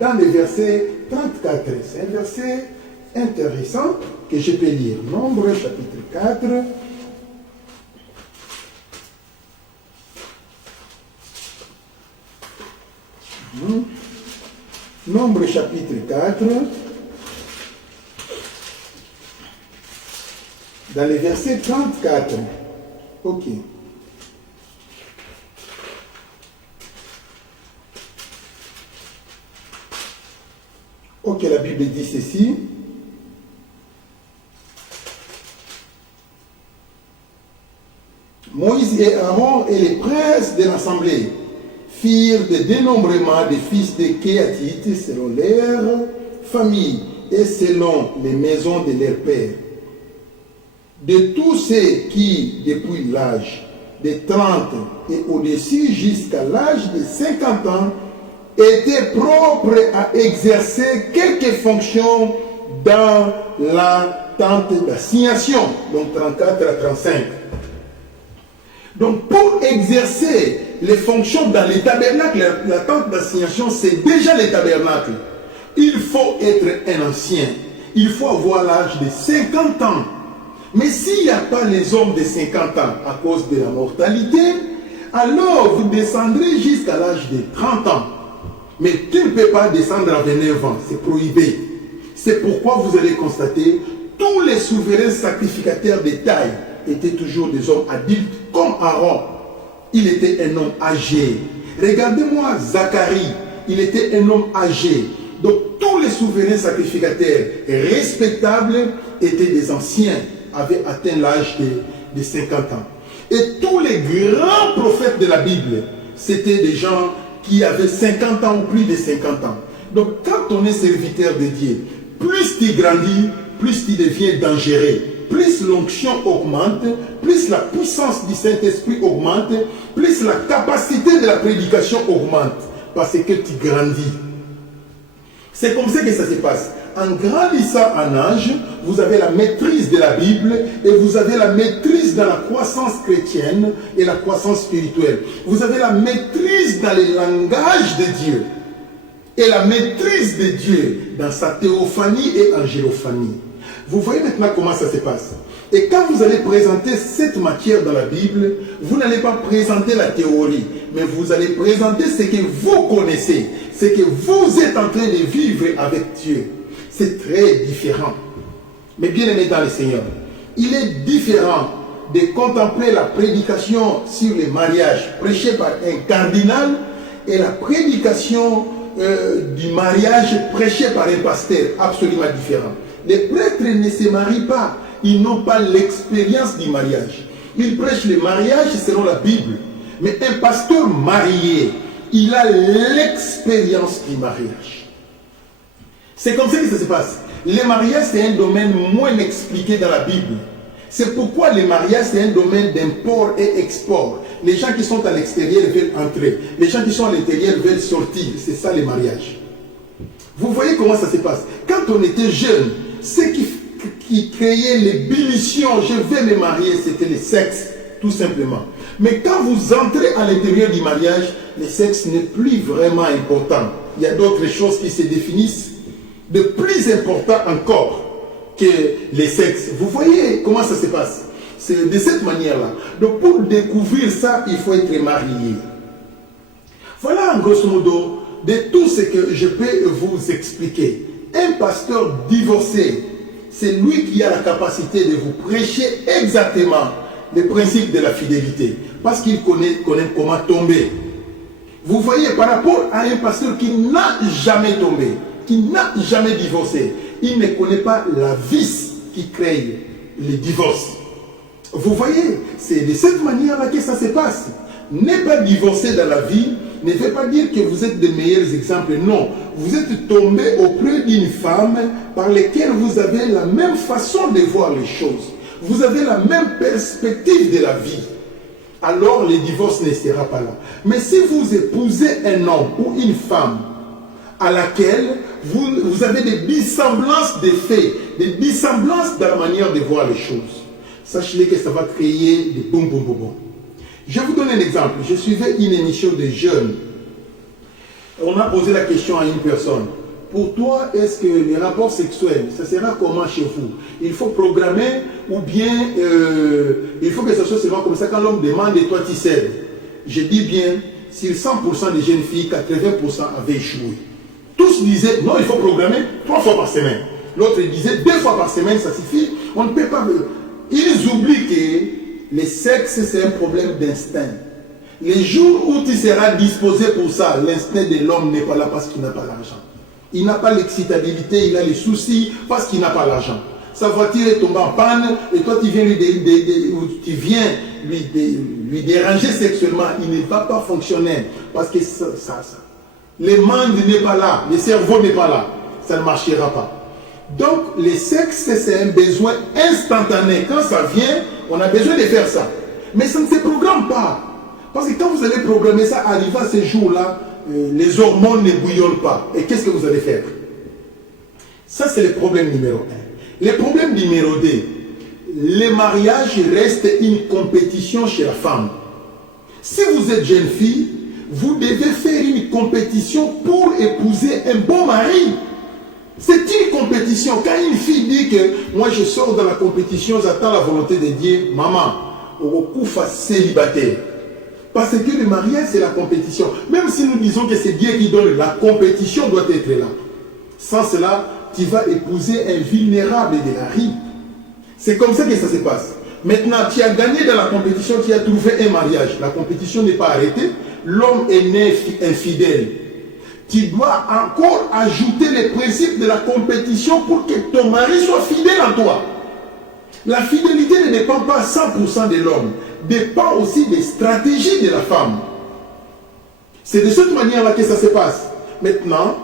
dans le verset 34. C'est un verset intéressant que je peux lire. Nombre chapitre 4. Nombre chapitre 4. Dans le verset 34. Ok. Ok, la Bible dit ceci. Moïse et Aaron et les princes de l'assemblée firent des dénombrements des fils de Kéatites selon leur famille et selon les maisons de leurs pères. De tous ceux qui, depuis l'âge de 30 et au-dessus jusqu'à l'âge de 50 ans, étaient propres à exercer quelques fonctions dans la tente d'assignation, donc 34 à 35. Donc pour exercer les fonctions dans les tabernacles, la tente d'assignation c'est déjà les tabernacles. Il faut être un ancien, il faut avoir l'âge de 50 ans. Mais s'il n'y a pas les hommes de 50 ans à cause de la mortalité, alors vous descendrez jusqu'à l'âge de 30 ans. Mais tu ne peux pas descendre à 29 ans, c'est prohibé. C'est pourquoi vous allez constater tous les souverains sacrificateurs de taille étaient toujours des hommes adultes, comme Aaron. Il était un homme âgé. Regardez-moi Zacharie, il était un homme âgé. Donc tous les souverains sacrificateurs respectables étaient des anciens, avaient atteint l'âge de 50 ans. Et tous les grands prophètes de la Bible, c'était des gens qui avaient 50 ans ou plus de 50 ans. Donc quand on est serviteur de Dieu, plus tu grandis, plus tu deviens dangereux. Plus l'onction augmente, plus la puissance du Saint-Esprit augmente, plus la capacité de la prédication augmente, parce que tu grandis. C'est comme ça que ça se passe. En grandissant en âge, vous avez la maîtrise de la Bible et vous avez la maîtrise dans la croissance chrétienne et la croissance spirituelle. Vous avez la maîtrise dans les langages de Dieu et la maîtrise de Dieu dans sa théophanie et angélophanie. Vous voyez maintenant comment ça se passe. Et quand vous allez présenter cette matière dans la Bible, vous n'allez pas présenter la théorie, mais vous allez présenter ce que vous connaissez, ce que vous êtes en train de vivre avec Dieu. C'est très différent. Mais bien aimé dans le Seigneur, il est différent de contempler la prédication sur les mariages prêchée par un cardinal et la prédication du mariage prêchée par un pasteur, absolument différent. Les prêtres ne se marient pas, ils n'ont pas l'expérience du mariage. Ils prêchent le mariage selon la Bible. Mais un pasteur marié, il a l'expérience du mariage. C'est comme ça que ça se passe. Le mariage, c'est un domaine moins expliqué dans la Bible. C'est pourquoi le mariage, c'est un domaine d'import et export. Les gens qui sont à l'extérieur veulent entrer. Les gens qui sont à l'intérieur veulent sortir. C'est ça le mariage. Vous voyez comment ça se passe. Quand on était jeune, ce qui créait l'ébullition, je vais me marier, c'était le sexe, tout simplement. Mais quand vous entrez à l'intérieur du mariage, le sexe n'est plus vraiment important. Il y a d'autres choses qui se définissent de plus important encore que les sexes. Vous voyez comment ça se passe. C'est de cette manière-là. Donc pour découvrir ça, il faut être marié. Voilà en grosso modo de tout ce que je peux vous expliquer. Un pasteur divorcé, c'est lui qui a la capacité de vous prêcher exactement les principes de la fidélité. Parce qu'il connaît comment tomber. Vous voyez, par rapport à un pasteur qui n'a jamais tombé, qui n'a jamais divorcé, il ne connaît pas la vice qui crée les divorces. Vous voyez, c'est de cette manière-là que ça se passe. Ne pas divorcer dans la vie ne veut pas dire que vous êtes de meilleurs exemples. Non, vous êtes tombé auprès d'une femme par laquelle vous avez la même façon de voir les choses. Vous avez la même perspective de la vie. Alors le divorce ne sera pas là. Mais si vous épousez un homme ou une femme à laquelle vous avez des dissemblances de faits, des dissemblances dans la manière de voir les choses, sachez que ça va créer des boum boum boum boum. Je vais vous donner un exemple. Je suivais une émission de jeunes. On a posé la question à une personne. pour toi, est-ce que les rapports sexuels, ça sera comment chez vous? Il faut programmer ou bien il faut que ça soit seulement comme ça quand l'homme demande et toi tu cèdes? Je dis bien, sur 100% des jeunes filles, 80% avaient échoué. Tous disaient, non, il faut programmer 3 fois par semaine. L'autre disait 2 fois par semaine, ça suffit. On ne peut pas... Ils oublient que le sexe, c'est un problème d'instinct. Les jours où tu seras disposé pour ça, l'instinct de l'homme n'est pas là parce qu'il n'a pas l'argent. Il n'a pas l'excitabilité, il a les soucis parce qu'il n'a pas l'argent. Sa voiture est tombée en panne et toi tu viens lui déranger sexuellement. Il ne va pas fonctionner parce que le monde n'est pas là, le cerveau n'est pas là. Ça ne marchera pas. Donc le sexe, c'est un besoin instantané. Quand ça vient, on a besoin de faire ça. Mais ça ne se programme pas. Parce que quand vous allez programmer ça, arrivé à ces jours-là, les hormones ne bouillonnent pas. Et qu'est-ce que vous allez faire? Ça, c'est le problème numéro 1. Le problème numéro 2, le mariage reste une compétition chez la femme. Si vous êtes jeune fille, vous devez faire une compétition pour épouser un bon mari. C'est une compétition. Quand une fille dit que moi je sors de la compétition, j'attends la volonté de Dieu, maman, au coup face célibataire. Parce que le mariage, c'est la compétition. Même si nous disons que c'est Dieu qui donne, la compétition doit être là. Sans cela, tu vas épouser un vulnérable de la rue. C'est comme ça que ça se passe. Maintenant, tu as gagné dans la compétition, tu as trouvé un mariage. La compétition n'est pas arrêtée. L'homme est né infidèle. Tu dois encore ajouter les principes de la compétition pour que ton mari soit fidèle à toi. La fidélité ne dépend pas 100% de l'homme, dépend aussi des stratégies de la femme. C'est de cette manière-là que ça se passe. Maintenant,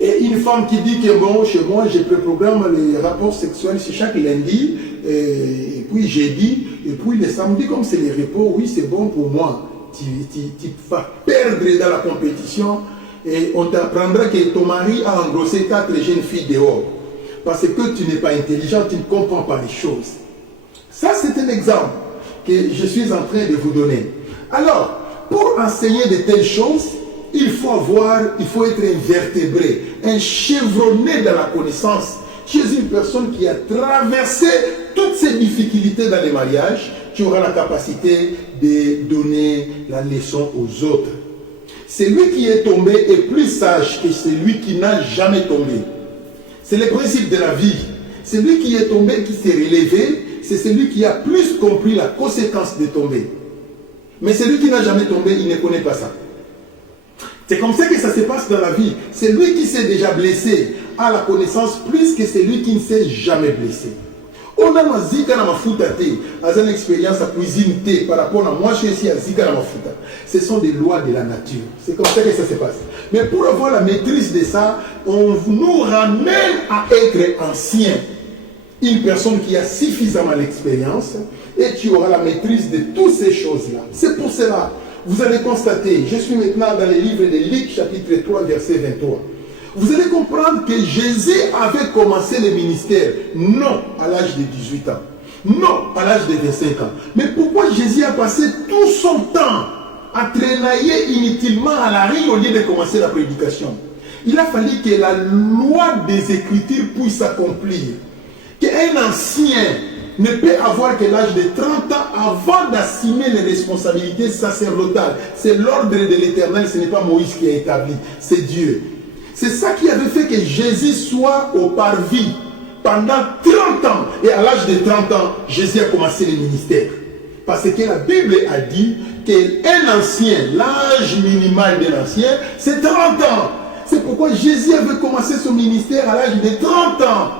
et une femme qui dit que bon, chez moi, je préprogramme les rapports sexuels chaque lundi, et puis jeudi, et puis le samedi, comme c'est les repos, oui, c'est bon pour moi. Tu vas perdre dans la compétition et on t'apprendra que ton mari a engrossé 4 jeunes filles dehors. Parce que tu n'es pas intelligent, tu ne comprends pas les choses. Ça, c'est un exemple que je suis en train de vous donner. Alors, pour enseigner de telles choses, il faut être invertébré, un chevronné dans la connaissance. Chez une personne qui a traversé toutes ces difficultés dans les mariages, tu auras la capacité de donner la leçon aux autres. Celui qui est tombé est plus sage que celui qui n'a jamais tombé. C'est le principe de la vie. Celui qui est tombé, qui s'est relevé, c'est celui qui a plus compris la conséquence de tomber. Mais celui qui n'a jamais tombé, il ne connaît pas ça. C'est comme ça que ça se passe dans la vie. Celui qui s'est déjà blessé a la connaissance plus que celui qui ne s'est jamais blessé. On a ma zika na mafuta te, a une expérience à cuisine te par rapport à moi, je suis à zika na mafuta. Ce sont des lois de la nature. C'est comme ça que ça se passe. Mais pour avoir la maîtrise de ça, on nous ramène à être ancien. Une personne qui a suffisamment l'expérience et tu auras la maîtrise de toutes ces choses-là. C'est pour cela, vous allez constater, je suis maintenant dans le livre de Luc, chapitre 3, verset 23. Vous allez comprendre que Jésus avait commencé le ministère, non à l'âge de 18 ans, non à l'âge de 25 ans. Mais pourquoi Jésus a passé tout son temps à traînailler inutilement à la rue au lieu de commencer la prédication? Il a fallu que la loi des Écritures puisse s'accomplir. Qu'un ancien ne peut avoir que l'âge de 30 ans avant d'assumer les responsabilités sacerdotales. C'est l'ordre de l'Éternel, ce n'est pas Moïse qui a établi, c'est Dieu. C'est ça qui avait fait que Jésus soit au parvis pendant 30 ans. Et à l'âge de 30 ans, Jésus a commencé le ministère. Parce que la Bible a dit qu'un ancien, l'âge minimal de l'ancien, c'est 30 ans. C'est pourquoi Jésus avait commencé son ministère à l'âge de 30 ans.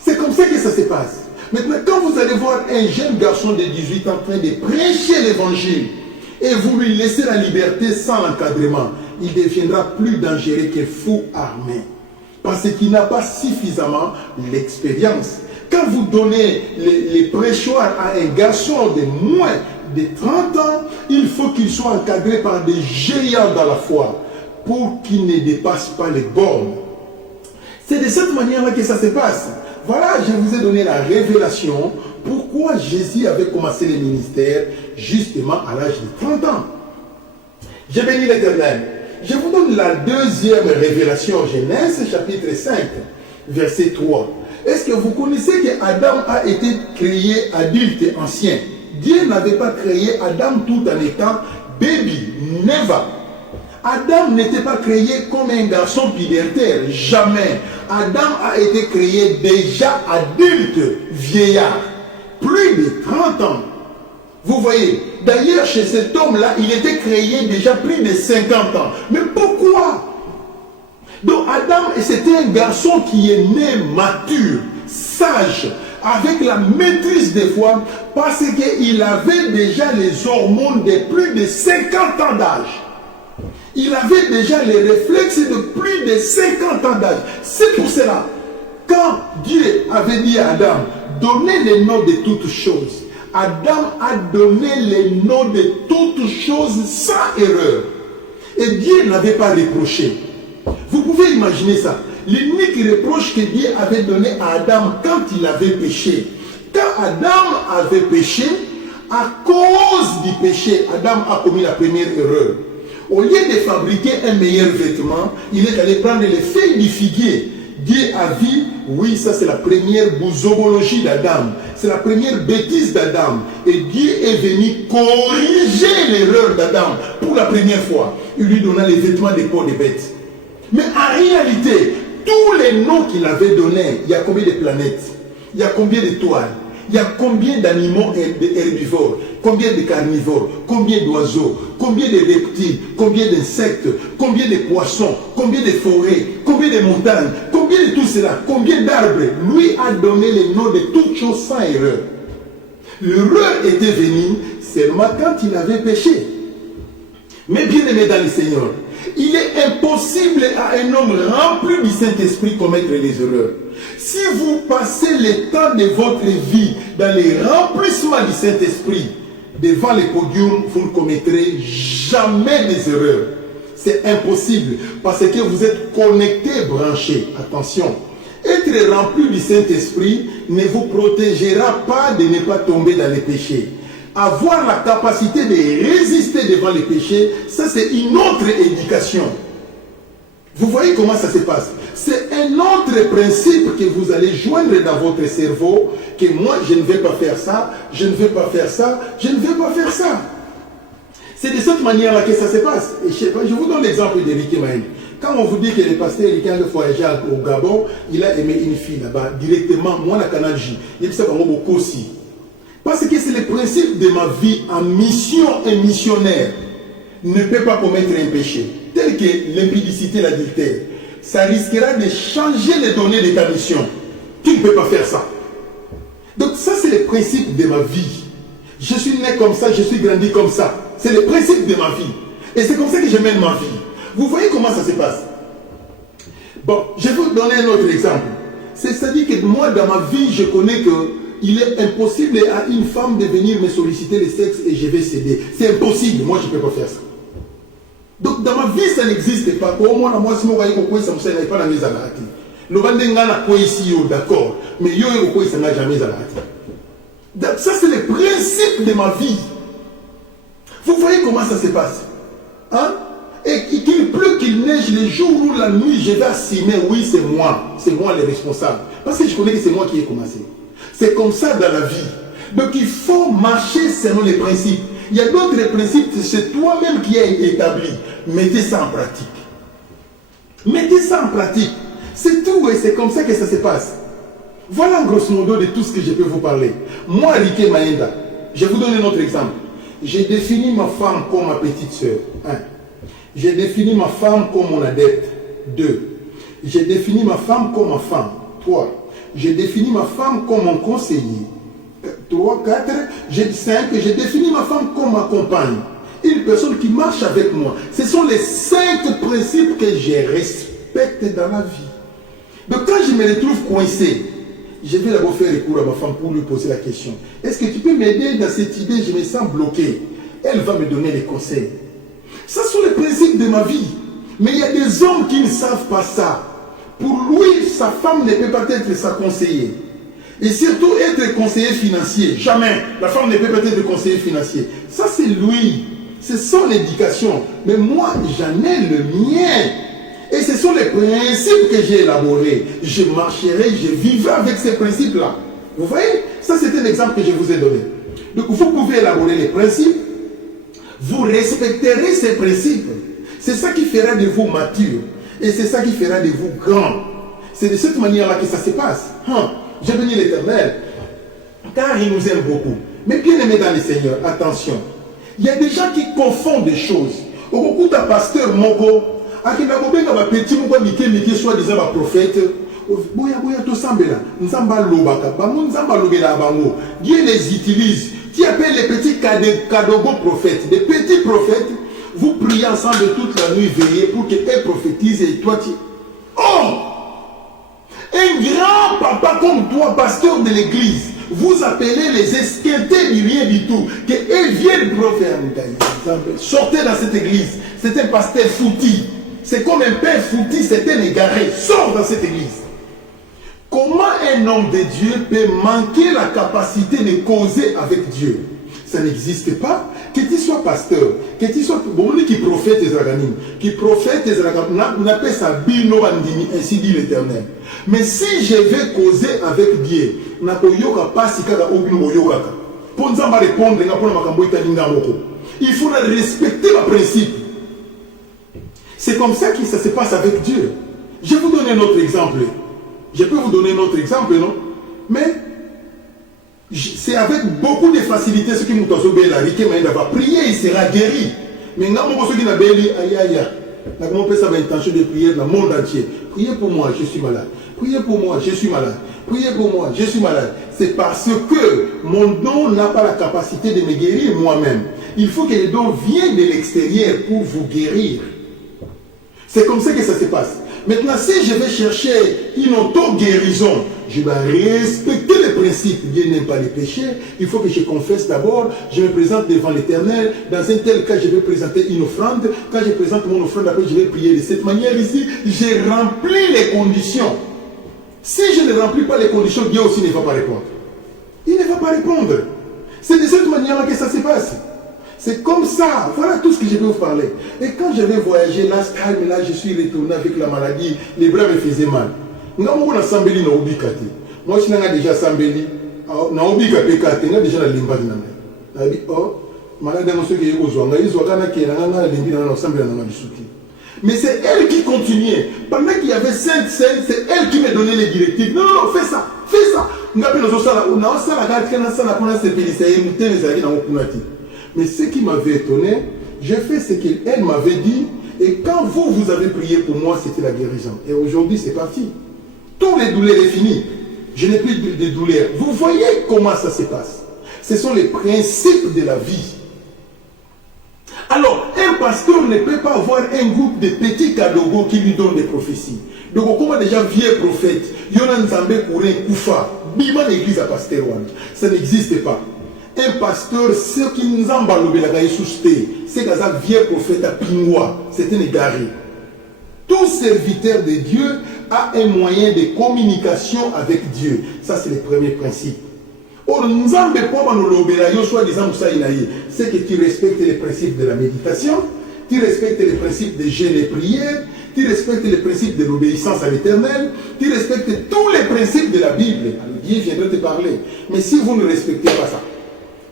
C'est comme ça que ça se passe. Maintenant, quand vous allez voir un jeune garçon de 18 ans en train de prêcher l'évangile et vous lui laissez la liberté sans l'encadrement, il deviendra plus dangereux qu'un fou armé. Parce qu'il n'a pas suffisamment l'expérience. Quand vous donnez les prêchoirs à un garçon de moins de 30 ans, il faut qu'il soit encadré par des géants dans la foi pour qu'il ne dépasse pas les bornes. C'est de cette manière-là que ça se passe. Voilà, je vous ai donné la révélation pourquoi Jésus avait commencé le ministère justement à l'âge de 30 ans. J'ai béni l'Éternel. Je vous donne la deuxième révélation, Genèse, chapitre 5, verset 3. Est-ce que vous connaissez que Adam a été créé adulte et ancien? Dieu n'avait pas créé Adam tout en étant baby, never. Adam n'était pas créé comme un garçon pubertaire, jamais. Adam a été créé déjà adulte, vieillard, plus de 30 ans. Vous voyez, d'ailleurs chez cet homme-là, il était créé déjà plus de 50 ans. Mais pourquoi? Donc Adam, c'était un garçon qui est né mature, sage, avec la maîtrise des fois, parce qu'il avait déjà les hormones de plus de 50 ans d'âge. Il avait déjà les réflexes de plus de 50 ans d'âge. C'est pour cela, quand Dieu avait dit à Adam, donnez les noms de toutes choses, Adam a donné les noms de toutes choses sans erreur. Et Dieu n'avait pas reproché. Vous pouvez imaginer ça. L'unique reproche que Dieu avait donné à Adam quand il avait péché. Quand Adam avait péché, à cause du péché, Adam a commis la première erreur. Au lieu de fabriquer un meilleur vêtement, il est allé prendre les feuilles du figuier. Dieu a vu, oui, ça c'est la première bousogologie d'Adam. C'est la première bêtise d'Adam. Et Dieu est venu corriger l'erreur d'Adam pour la première fois. Il lui donna les vêtements de peau de bête. Mais en réalité, tous les noms qu'il avait donnés, il y a combien de planètes? Il y a combien d'étoiles? Il y a combien d'animaux herbivores? Combien de carnivores? Combien d'oiseaux? Combien de reptiles? Combien d'insectes? Combien de poissons? Combien de forêts? Combien de montagnes? Combien de tout cela? Combien d'arbres? Lui a donné les noms de toutes choses sans erreur. L'erreur était venue seulement quand il avait péché. Mais bien aimé dans le Seigneur, il est impossible à un homme rempli du Saint-Esprit commettre les erreurs. Si vous passez le temps de votre vie dans le remplissement du Saint-Esprit, devant le podium, vous ne commettrez jamais des erreurs. C'est impossible parce que vous êtes connecté, branché. Attention, être rempli du Saint-Esprit ne vous protégera pas de ne pas tomber dans les péchés. Avoir la capacité de résister devant les péchés, ça c'est une autre éducation. Vous voyez comment ça se passe? C'est un autre principe que vous allez joindre dans votre cerveau, que moi je ne vais pas faire ça, je ne vais pas faire ça, je ne vais pas faire ça. C'est de cette manière-là que ça se passe. Et je vous donne l'exemple d'Éric Maïn. Quand on vous dit que le pasteur Eric a voyagé au Gabon, il a aimé une fille là-bas, directement, moi la Canadji, il s'est beaucoup aussi. Parce que c'est le principe de ma vie en mission. Un missionnaire ne peut pas commettre un péché, tel que l'impudicité, l'adultère. Ça risquera de changer les données de ta mission. Tu ne peux pas faire ça. Donc ça, c'est le principe de ma vie. Je suis né comme ça, je suis grandi comme ça. C'est le principe de ma vie. Et c'est comme ça que je mène ma vie. Vous voyez comment ça se passe? Bon, je vais vous donner un autre exemple. C'est-à-dire que moi, dans ma vie, je connais que il est impossible à une femme de venir me solliciter le sexe et je vais céder. C'est impossible. Moi, je ne peux pas faire ça. Donc, dans ma vie, ça n'existe pas. Pour moi, si je ne sais pas, dans mes alati. Le Vandengana, d'accord. Mais yo, ça n'a jamais alati. Donc, ça, c'est le principe de ma vie. Vous voyez comment ça se passe? Hein? Et qu'il pleut, qu'il neige, les jours ou la nuit, je vais assumer, oui, c'est moi le responsable. Parce que je connais que c'est moi qui ai commencé. C'est comme ça dans la vie. Donc il faut marcher selon les principes. Il y a d'autres principes, c'est toi-même qui as établi. Mettez ça en pratique. Mettez ça en pratique. C'est tout et c'est comme ça que ça se passe. Voilà en grosso modo de tout ce que je peux vous parler. Moi, Riké Maïnda, je vous donne un autre exemple. J'ai défini ma femme comme ma petite sœur. 1. J'ai défini ma femme comme mon adepte. 2. J'ai défini ma femme comme ma femme. 3. J'ai défini ma femme comme mon conseiller. 3, 4, 5. J'ai défini ma femme comme ma compagne. Une personne qui marche avec moi. Ce sont les 5 principes que je respecte dans la vie. Donc quand je me retrouve coincé, je vais d'abord faire recours à ma femme pour lui poser la question. Est-ce que tu peux m'aider dans cette idée? Je me sens bloqué. Elle va me donner les conseils. Ça sont les principes de ma vie. Mais il y a des hommes qui ne savent pas ça. Pour lui, sa femme ne peut pas être sa conseillère. Et surtout être conseiller financier. Jamais. La femme ne peut pas être conseiller financier. Ça, c'est lui. c'est son éducation. Mais moi, j'en ai le mien. Et ce sont les principes que j'ai élaborés. Je marcherai, je vivrai avec ces principes-là. Vous voyez? Ça, c'est un exemple que je vous ai donné. Donc, vous pouvez élaborer les principes. Vous respecterez ces principes. C'est ça qui fera de vous mature. Et c'est ça qui fera de vous grand. C'est de cette manière-là que ça se passe. J'ai béni l'Éternel, car il nous aime beaucoup. Mais bien aimé dans le Seigneur, attention. Il y a des gens qui confondent des choses. Beaucoup de pasteurs moko, qui soit disant prophète, Dieu les utilise. Qui appelle les petits kadogo prophètes, des petits prophètes, vous priez ensemble toute la nuit, veillez pour qu'eux prophétisent et toi tu... Oh! Un grand papa comme toi, pasteur de l'église, vous appelez les esquintés du rien du tout, qu'ils viennent prophétiser. Sortez dans cette église, c'est un pasteur fouti. C'est comme un père fouti, c'est un égaré. Sors dans cette église. Comment un homme de Dieu peut manquer la capacité de causer avec Dieu? Ça n'existe pas. Que tu sois pasteur, que tu sois bon, qui prophète les organismes, qui prophète les organismes, on appelle ça bino andini, ainsi dit l'Éternel. Mais si je vais causer avec Dieu, il faut respecter le principe. C'est comme ça que ça se passe avec Dieu. Je vais vous donner un autre exemple. Je peux vous donner un autre exemple, non? Mais c'est avec beaucoup de facilité ce qui nous a sauvé la vie, qu'il va prier, il sera guéri. Mais non, moi, ceux qui n'ont pas dit, aïe, aïe, aïe, on peut savoir l'intention de prier dans le monde entier. Priez pour moi, je suis malade. Priez pour moi, je suis malade. Priez pour moi, je suis malade. C'est parce que mon don n'a pas la capacité de me guérir moi-même. Il faut que le don vienne de l'extérieur pour vous guérir. C'est comme ça que ça se passe. Maintenant, si je vais chercher une auto-guérison, je vais respecter les principes. Dieu n'aime pas les péchés. Il faut que je confesse d'abord. Je me présente devant l'Éternel. Dans un tel cas, je vais présenter une offrande. Quand je présente mon offrande, après, je vais prier de cette manière ici. J'ai rempli les conditions. Si je ne remplis pas les conditions, Dieu aussi ne va pas répondre. Il ne va pas répondre. C'est de cette manière-là que ça se passe. C'est comme ça. Voilà tout ce que je vais vous parler. Et quand je vais voyager, là, je suis retourné avec la maladie. Les bras me faisaient mal. Moi, je suis déjà sambeli. Je déjà mais c'est elle qui continuait. Pendant qu'il y avait 5 scènes, c'est elle qui me donnait les directives. Non, non, fais ça, fais ça. Mais ce qui m'avait étonné, j'ai fait ce qu'elle m'avait dit. Et quand vous avez prié pour moi, c'était la guérison. Et aujourd'hui, c'est parti. Tous les douleurs sont finis. Je n'ai plus de douleurs. Vous voyez comment ça se passe. Ce sont les principes de la vie. Alors, un pasteur ne peut pas avoir un groupe de petits kadogos qui lui donnent des prophéties. Donc, comment déjà vieux prophète, Yonan Zambé Kouren Koufa, Bima l'église à pasteur, ça n'existe pas. Un pasteur, ce qui nous a embalobé la gaïe sousté, c'est qu'un vieux prophète à Pingwa, c'est un égaré. Tout serviteur de Dieu a un moyen de communication avec Dieu. Ça, c'est le premier principe. Or, c'est que tu respectes les principes de la méditation, tu respectes les principes de jeûne et prière, tu respectes les principes de l'obéissance à l'Éternel, tu respectes tous les principes de la Bible. Alors, Dieu viendra te parler. Mais si vous ne respectez pas ça,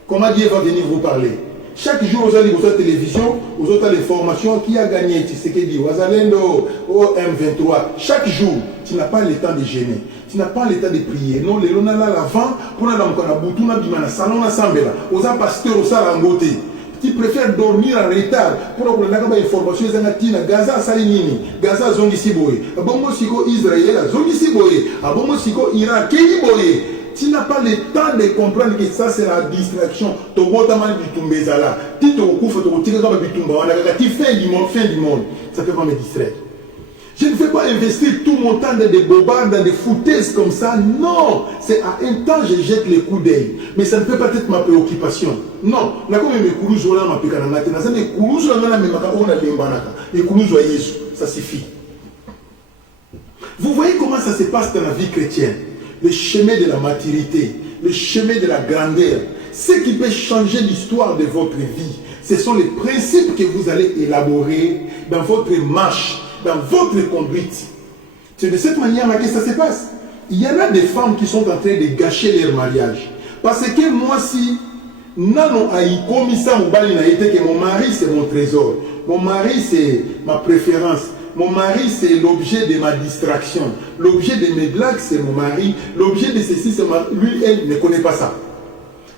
comment Dieu va venir vous parler? Chaque jour, vous allez voir la télévision, vous avez l'information qui a gagné, tu sais ce qu'il dit, vous allez au M23. Chaque jour, tu n'as pas le temps de gêner, tu n'as pas le temps de prier. Non, les gens là l'avant, pour la boutou, na bimana, salon na sambela, aux pasteurs, aux salangoté. Tu préfères dormir en retard pour avoir une information de Gaza Salinini, Gaza Zongi Siboye, Abongo Siko Israël, Zongi Siboye, Abongo Siko Irak, Kéli Boye. Tu n'as pas le temps de comprendre que ça c'est la distraction. Tu fais du monde, fin du monde. Ça ne peut pas me distraire. Je ne vais pas investir tout mon temps dans des bobards, dans des foutaises comme ça. Non, c'est à un temps je jette les coups d'œil. Mais ça ne peut pas être ma préoccupation. Non, ça suffit. Vous voyez comment ça se passe dans la vie chrétienne. Le chemin de la maturité, le chemin de la grandeur, ce qui peut changer l'histoire de votre vie, Ce sont les principes que vous allez élaborer dans votre marche, dans votre conduite. C'est de cette manière-là que ça se passe. Il y en a des femmes qui sont en train de gâcher leur mariage. Parce que moi, si Nano aïe comme ça, que mon mari c'est mon trésor, mon mari c'est ma préférence, mon mari c'est l'objet de ma distraction, l'objet de mes blagues c'est mon mari, l'objet de ceci c'est ma... Lui, elle ne connaît pas ça.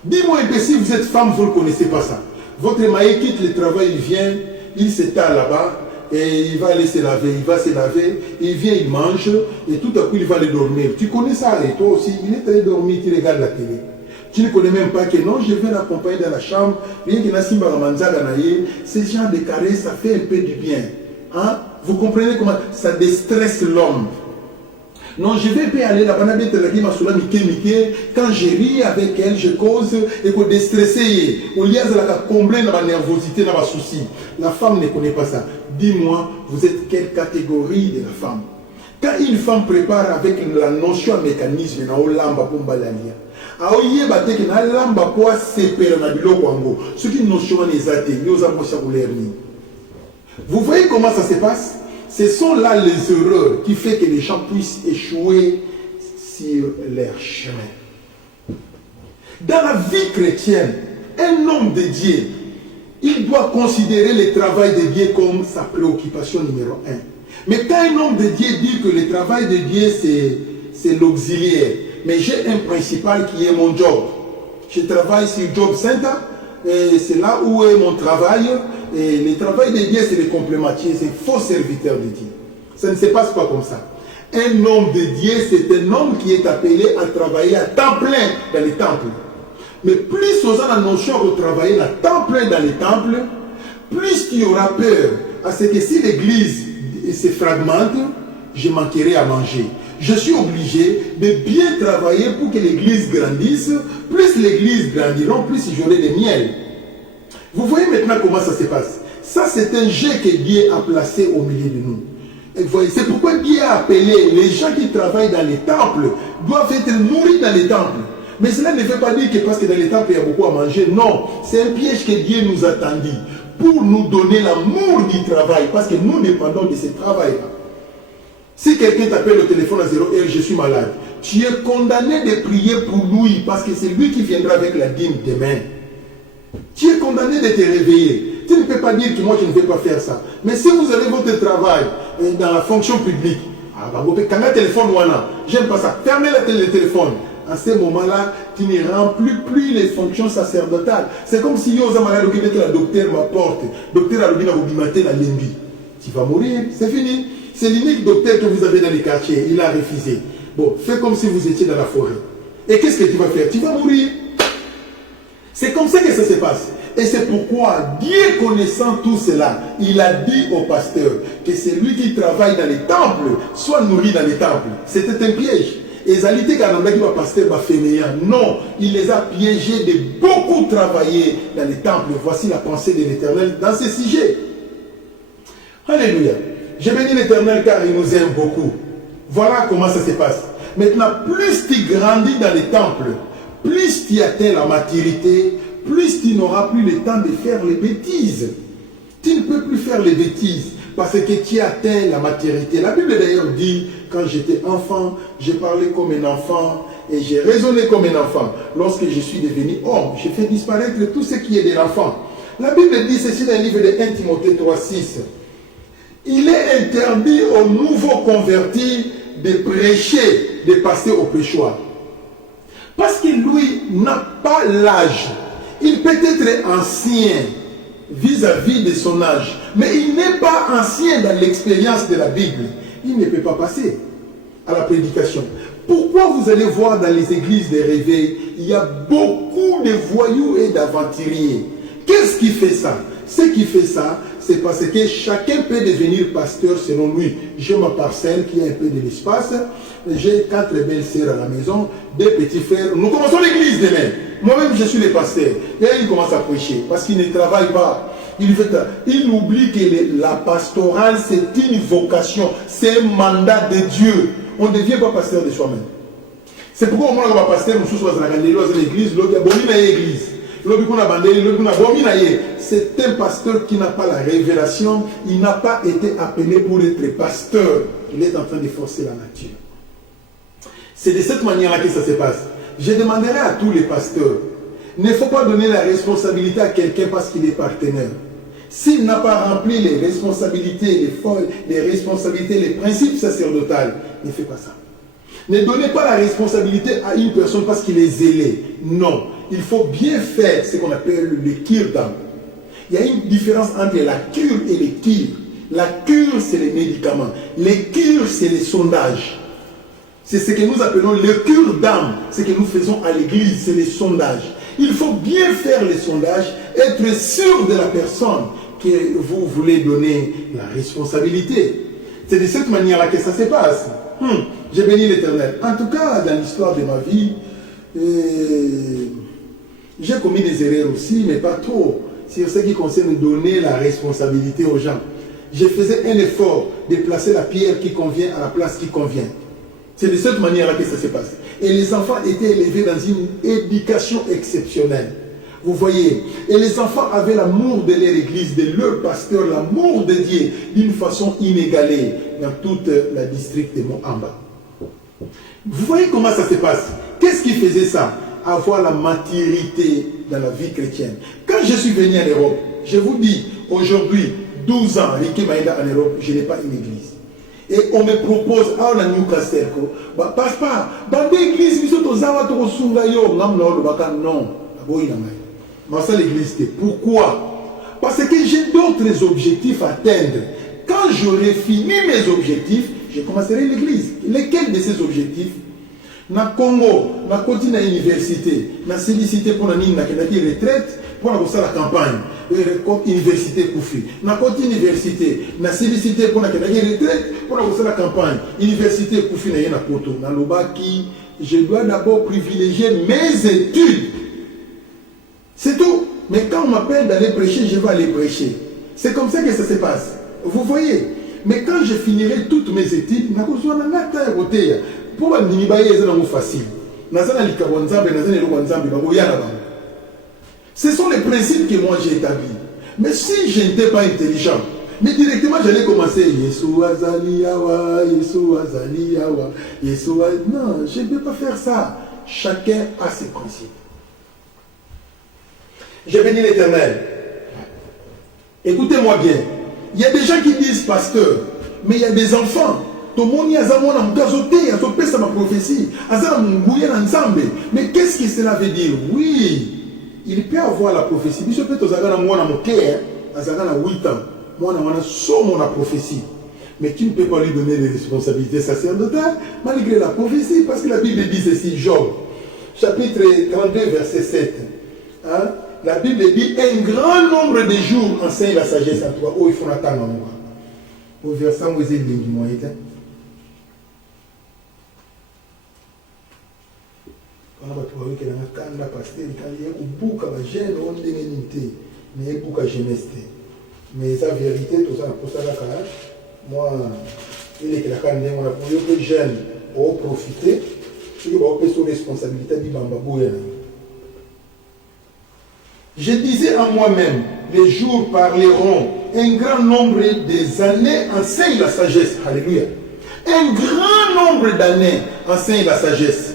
Dis-moi un peu, si vous êtes femme, vous ne connaissez pas ça. Votre mari quitte le travail, il vient, il s'étale là-bas, et il va aller se laver, il va se laver, il vient, il mange, et tout à coup il va aller dormir. Tu connais ça, et toi aussi, il est allé dormir, tu regardes la télé. Tu ne connais même pas que non, je vais l'accompagner dans la chambre, rien que Nassim Baramanza Ganaye, ce genre de caresses, ça fait un peu du bien. Hein? Vous comprenez comment ça déstresse l'homme. Non, je vais pas aller là-bas, quand je ris avec elle, je cause et pour déstresser. Au lieu de combler la nervosité, la souci. La femme ne connaît pas ça. Dis-moi, vous êtes quelle catégorie de la femme? Quand une femme prépare avec la notion de mécanisme, vous voyez comment ça se passe? Ce sont là les erreurs qui font que les gens puissent échouer sur leur chemin. Dans la vie chrétienne, un homme de Dieu, il doit considérer le travail de Dieu comme sa préoccupation numéro 1. Mais quand un homme de Dieu dit que le travail de Dieu c'est l'auxiliaire, mais j'ai un principal qui est mon job. Je travaille sur Job Center, et c'est là où est mon travail. Et le travail de Dieu, c'est le complémentier, c'est faux serviteur de Dieu. Ça ne se passe pas comme ça. Un homme de Dieu, c'est un homme qui est appelé à travailler à temps plein dans les temples. Mais plus on a la notion de travailler à temps plein dans les temples, plus tu auras peur à ce que si l'église se fragmente, je manquerai à manger. Je suis obligé de bien travailler pour que l'église grandisse. Plus l'église grandira, plus j'aurai des miels. Vous voyez maintenant comment ça se passe. Ça, c'est un jet que Dieu a placé au milieu de nous. Et vous voyez, c'est pourquoi Dieu a appelé les gens qui travaillent dans les temples doivent être nourris dans les temples. Mais cela ne veut pas dire que parce que dans les temples, il y a beaucoup à manger. Non, c'est un piège que Dieu nous a tendu pour nous donner l'amour du travail, parce que nous dépendons de ce travail-là. Si quelqu'un t'appelle au téléphone à 0 heure, je suis malade, tu es condamné de prier pour lui, parce que c'est lui qui viendra avec la dîme demain. Tu es condamné de te réveiller. Tu ne peux pas dire que moi je ne vais pas faire ça. Mais si vous avez votre travail dans la fonction publique, quand le téléphone, j'aime pas ça. Fermez le téléphone. À ce moment-là, tu ne remplis plus les fonctions sacerdotales. C'est comme si la docteur m'apporte. Docteur a matin la limbi. Tu vas mourir, c'est fini. C'est l'unique docteur que vous avez dans les quartiers. Il a refusé. Bon, fais comme si vous étiez dans la forêt. Et qu'est-ce que tu vas faire? Tu vas mourir. C'est comme ça que ça se passe. Et c'est pourquoi, Dieu connaissant tout cela, il a dit au pasteur que celui qui travaille dans les temples soit nourri dans les temples. C'était un piège. Et Zalité Gananda qui va pasteur non, il les a piégés de beaucoup travailler dans les temples. Voici la pensée de l'Éternel dans ce sujet. Alléluia. Je bénis l'Éternel car il nous aime beaucoup. Voilà comment ça se passe. Maintenant, plus tu grandis dans les temples, plus tu atteins la maturité, plus tu n'auras plus le temps de faire les bêtises. Tu ne peux plus faire les bêtises parce que tu atteins la maturité. La Bible d'ailleurs dit, quand j'étais enfant, j'ai parlé comme un enfant et j'ai raisonné comme un enfant. Lorsque je suis devenu homme, j'ai fait disparaître tout ce qui est de l'enfant. La Bible dit ceci dans le livre de 1 Timothée 3,6. Il est interdit aux nouveaux convertis de prêcher, de passer au péchoir. Parce que lui n'a pas l'âge. Il peut être ancien vis-à-vis de son âge, mais il n'est pas ancien dans l'expérience de la Bible. Il ne peut pas passer à la prédication. Pourquoi vous allez voir dans les églises de réveil, il y a beaucoup de voyous et d'aventuriers? Qu'est-ce qui fait ça? Ce qui fait ça, c'est parce que chacun peut devenir pasteur selon lui. J'ai ma parcelle qui a un peu de l'espace. J'ai 4 belles sœurs à la maison, 2 petits frères. Nous commençons l'église demain. Moi-même, je suis le pasteur. Et là, il commence à prêcher parce qu'il ne travaille pas. Il oublie que la pastorale, c'est une vocation. C'est un mandat de Dieu. On ne devient pas pasteur de soi-même. C'est pourquoi au moment où on va pasteur, nous sommes dans l'église, l'autre a l'église. c'est un pasteur qui n'a pas la révélation, il n'a pas été appelé pour être pasteur. Il est en train de forcer la nature. C'est de cette manière-là que ça se passe. Je demanderai à tous les pasteurs, il ne faut pas donner la responsabilité à quelqu'un parce qu'il est partenaire. S'il n'a pas rempli les responsabilités, les responsabilités, les principes sacerdotaux, ne faites pas ça. Ne donnez pas la responsabilité à une personne parce qu'il est zélé. Non. Il faut bien faire ce qu'on appelle le kirdam. Il y a une différence entre la cure et les kir. La cure, c'est les médicaments. Les cures, c'est les sondages. C'est ce que nous appelons le cure-d'âme. Ce que nous faisons à l'église, c'est les sondages. Il faut bien faire les sondages, être sûr de la personne que vous voulez donner la responsabilité. C'est de cette manière-là que ça se passe. J'ai béni l'Éternel. En tout cas, dans l'histoire de ma vie, j'ai commis des erreurs aussi, mais pas trop. C'est ce qui concerne donner la responsabilité aux gens. Je faisais un effort de placer la pierre qui convient à la place qui convient. C'est de cette manière-là que ça se passe. Et les enfants étaient élevés dans une éducation exceptionnelle. Vous voyez, et les enfants avaient l'amour de leur église, de leur pasteur, l'amour de Dieu, d'une façon inégalée dans toute la district de Moamba. Vous voyez comment ça se passe? Qu'est-ce qui faisait ça? Avoir la maturité dans la vie chrétienne. Quand je suis venu en Europe, je vous dis, aujourd'hui, 12 ans, Ricky Maïda en Europe, je n'ai pas une église. Et on me propose, ah, on a Newcastle, passe pas, dans l'église, non, ça l'église, pourquoi? Parce que j'ai d'autres objectifs à atteindre. Quand j'aurai fini mes objectifs, je commencerai l'église. Lesquels de ces objectifs? Na Congo, na continue à l'université, na sollicité pour la retraite, pour la campagne, université Koufi. Na continue université, na sollicité pour la retraite, pour la campagne, université Koufi na Poto. Na Lobaki, je dois d'abord privilégier mes études. C'est tout. Mais quand on m'appelle d'aller prêcher, je vais aller prêcher. C'est comme ça que ça se passe. Vous voyez? Mais quand je finirai toutes mes études, ce sont les principes que moi j'ai établis. Mais si je n'étais pas intelligent, mais directement j'allais commencer Yeshua Zaliyawa, Yeshua Zaliyawa, Yeshua. Non, je ne peux pas faire ça. Chacun a ses principes. J'ai béni l'Éternel. Écoutez-moi bien. Il y a des gens qui disent pasteur, mais il y a des enfants. Mais qu'est-ce que cela veut dire? Oui, il peut avoir la prophétie. Il peut avoir 8 ans. Moi, la prophétie. Mais tu ne peux pas lui donner les responsabilités sacerdotales malgré la prophétie. Parce que la Bible dit ceci, Job, chapitre 32, verset 7. Hein? La Bible dit un grand nombre de jours enseigne la sagesse à toi. Oh, il faut attendre à moi. Au verset où vous êtes moyen. Quand on va trouver que dans le cas pasteur, il y a beaucoup de jeunes qui ont des minutes, mais il y a beaucoup de jeunesse. Mais la vérité, tout ça, pour ça, moi, il est que la candidate, on a pour les jeunes pour profiter, il va avoir sous responsabilité du bambabouya. Je disais à moi-même, les jours parleront, un grand nombre des années enseigne la sagesse. Alléluia. Un grand nombre d'années enseigne la sagesse.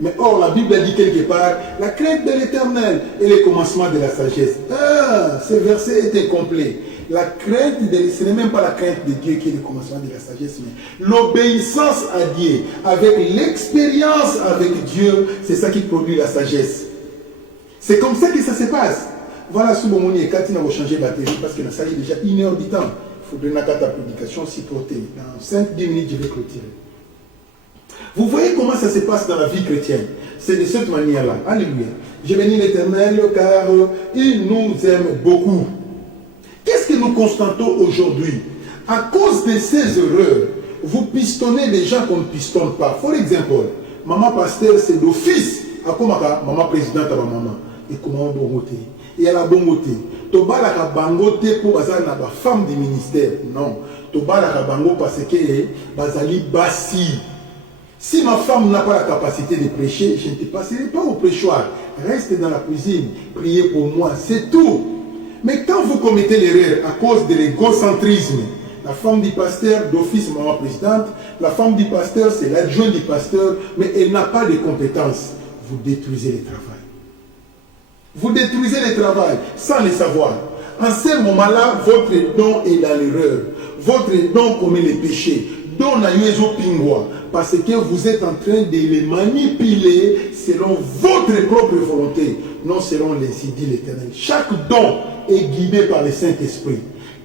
Mais or, la Bible dit quelque part, la crainte de l'Éternel est le commencement de la sagesse. Ah, ce verset est incomplet. La crainte ce n'est même pas la crainte de Dieu qui est le commencement de la sagesse, mais l'obéissance à Dieu, avec l'expérience avec Dieu, c'est ça qui produit la sagesse. C'est comme ça que ça se passe. Voilà, sous mon monier, quand il a changé de batterie, parce qu'il a sali déjà 1 heure du temps. Il faut donner ta publication si portée. Dans 5-10 minutes, je vais clôturer. Vous voyez comment ça se passe dans la vie chrétienne. C'est de cette manière-là. Alléluia. Je bénis l'Éternel car il nous aime beaucoup. Qu'est-ce que nous constatons aujourd'hui? À cause de ces erreurs, vous pistonnez des gens qu'on ne pistonne pas. For example, maman pasteur, c'est d'office. À comment maman présidente à maman. Et comment on doit voter? Et elle a bon voté. Toba la bangote pour bazar na ba femme du ministère. Non. Toba la bango parce que bazali bassi. Si ma femme n'a pas la capacité de prêcher, je ne te passerai pas au prêchoir. Reste dans la cuisine, priez pour moi, c'est tout. Mais quand vous commettez l'erreur à cause de l'égocentrisme, la femme du pasteur d'office maman présidente, la femme du pasteur c'est l'adjoint du pasteur, mais elle n'a pas de compétences, vous détruisez le travail. Vous détruisez le travail sans le savoir. En ce moment-là, votre don est dans l'erreur. Votre don commet les péchés. Don na yezo pingwa. Parce que vous êtes en train de les manipuler selon votre propre volonté, non selon les idées de l'Éternel. Chaque don est guidé par le Saint-Esprit.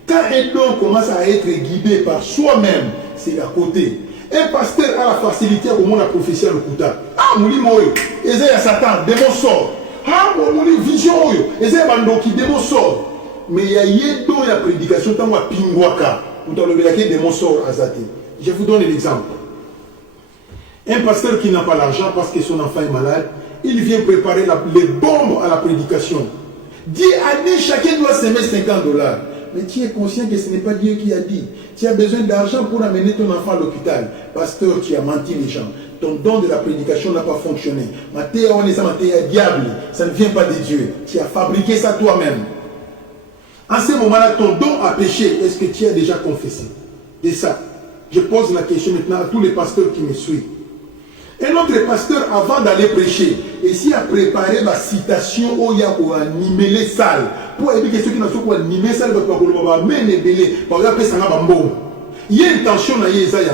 Quand un don commence à être guidé par soi-même, c'est à côté. Un pasteur a la facilité au monde à prophétiser le Kouta. Ah, mouli moyo, eze ya Satan, démon sort. Ah, mouli vision oyo, eze ya bandoki, démon sort. Mais il y a un don la prédication, tant que pingwaka, ou dans le belaki, démon sort azate. Je vous donne l'exemple. Un pasteur qui n'a pas l'argent parce que son enfant est malade, il vient préparer les bombes à la prédication. Dieu a dit chacun doit s'aimer $50. Mais tu es conscient que ce n'est pas Dieu qui a dit. Tu as besoin d'argent pour amener ton enfant à l'hôpital. Pasteur, tu as menti les gens. Ton don de la prédication n'a pas fonctionné. Diable, ça ne vient pas de Dieu. Tu as fabriqué ça toi-même. En ce moment-là, ton don a péché. Est-ce que tu as déjà confessé? Et ça, je pose la question maintenant à tous les pasteurs qui me suivent. Un autre pasteur, avant d'aller prêcher, ici a préparé la citation où il y a pour animer les salles. Pour éviter ceux qui n'ont pas animé les salles, il y a une tension dans les salles.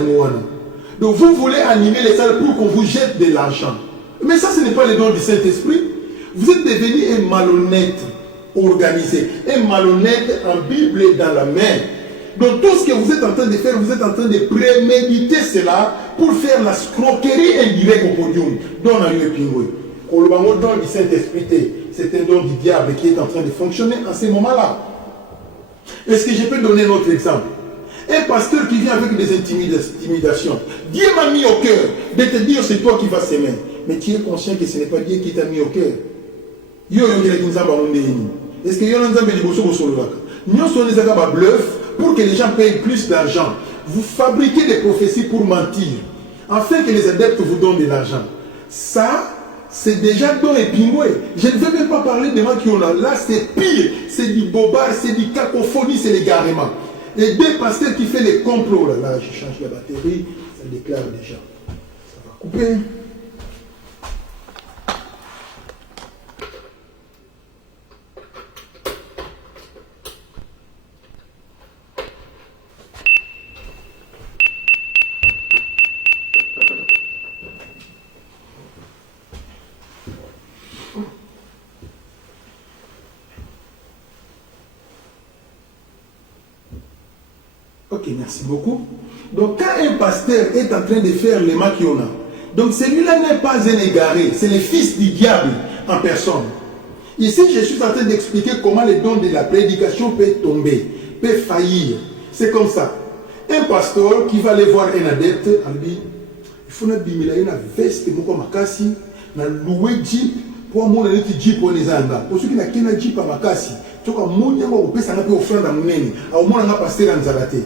Donc vous voulez animer les salles pour qu'on vous jette de l'argent. Mais ça, ce n'est pas le don du Saint-Esprit. Vous êtes devenu un malhonnête organisé, un malhonnête en Bible dans la main. Donc tout ce que vous êtes en train de faire, vous êtes en train de préméditer cela pour faire la scroquerie indirecte au podium. Don a eu le pingouin. Le don du Saint-Esprit, c'est un don du diable qui est en train de fonctionner en ce moment-là. Est-ce que je peux donner un autre exemple? Un pasteur qui vient avec des intimidations. Dieu m'a mis au cœur de te dire c'est toi qui vas s'aimer. Mais tu es conscient que ce n'est pas Dieu qui t'a mis au cœur. Est-ce que bluff pour que les gens payent plus d'argent? Vous fabriquez des prophéties pour mentir, afin que les adeptes vous donnent de l'argent. Ça, c'est déjà dans les pingouins. Je ne veux même pas parler des gens qui ont là. Là, c'est pire. C'est du bobard, c'est du cacophonie, c'est l'égarement. Et deux pasteurs qui font les complots. Là, je change la batterie, ça déclare déjà. Ça va couper. Ok, merci beaucoup. Donc, quand un pasteur est en train de faire les maquiona, donc celui-là n'est pas un égaré, c'est le fils du diable en personne. Ici, je suis en train d'expliquer comment le don de la prédication peut tomber, peut faillir. C'est comme ça. Un pasteur qui va aller voir un adepte, il dit, il faut une veste, une louer jeep, pour moi, on jeep pour les anda. Pour ceux qui n'ont qu'un jeep à Makasi, tu vois, on peut s'en appeler offrande à Mouneni, à au moins on a pasteur en Zalaté.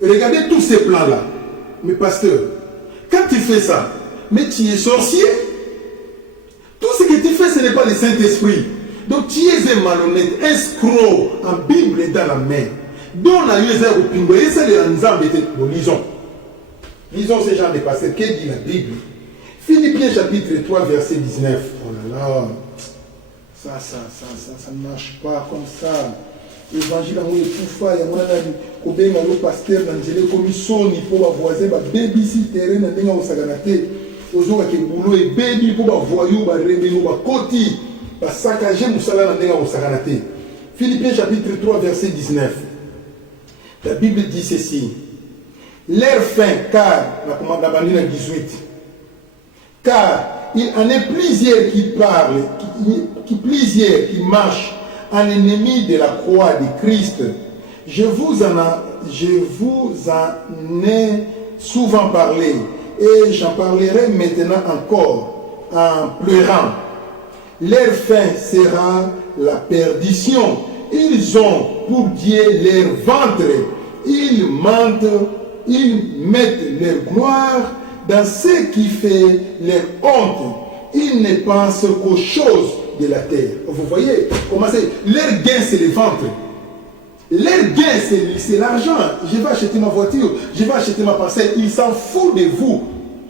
Regardez tous ces plans-là. Mais pasteur, quand tu fais ça, mais tu es sorcier. Tout ce que tu fais, ce n'est pas le Saint-Esprit. Donc tu es un malhonnête, un escroc, en Bible est dans la main. Donc on a eu un pingo, et ça les ensemble étaient lisons. Lisons ces gens de pasteurs. Qu'est-ce dit la Bible? Philippiens chapitre 3, verset 19. Oh là là, ça ne marche pas comme ça. L'évangile a été tout fait, il y a un pasteur qui a commission pour voisin, babysitter, na ndenga osaganate, ozoka ke boulot et baby pour voyou, rebelo, koti, saccager musala na ndenga osaganate. Philippiens chapitre 3 verset 19. La Bible dit ceci. L'air fin, car, la commande d'Abanina 18, car il en est plusieurs qui parlent, plusieurs qui marchent en ennemi de la croix de Christ. Je vous en ai souvent parlé et j'en parlerai maintenant encore en pleurant. Leur fin sera la perdition. Ils ont pour Dieu leur ventre. Ils mentent, ils mettent leur gloire dans ce qui fait leur honte. Ils ne pensent qu'aux choses de la terre. Vous voyez comment c'est? Leur gain, c'est le ventre. Leur gain, c'est l'argent. Je vais acheter ma voiture, je vais acheter ma parcelle. Il s'en fout de vous.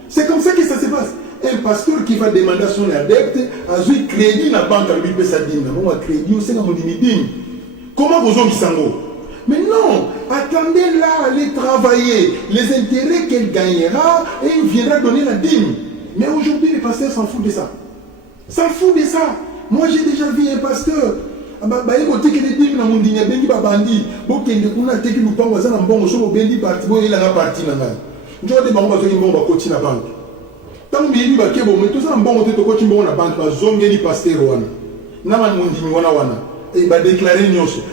C'est comme ça que ça se passe. Un pasteur qui va demander à son adepte, à un crédit dans la banque, lui peut ça dire, mais crédit, c'est comme comment vous avez sango? Mais non, attendez là, allez travailler. Les intérêts qu'elle gagnera, et il viendra donner la dîme. Mais aujourd'hui, les pasteurs s'en foutent de ça. S'en foutent de ça. Moi, j'ai déjà vu un pasteur.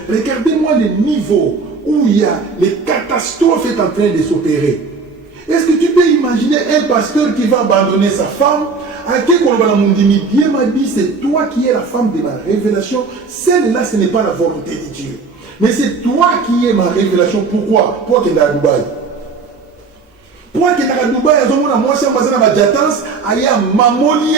Regardez-moi le niveau où il y a les catastrophes est en train de s'opérer. Est-ce que tu peux imaginer un pasteur qui va abandonner sa femme? Dieu m'a dit, c'est toi qui es la femme de ma révélation. Celle-là, ce n'est pas la volonté de Dieu. Mais c'est toi qui es ma révélation. Pourquoi? Pourquoi tu es à Dubaï? Pourquoi tu es à Dubaï?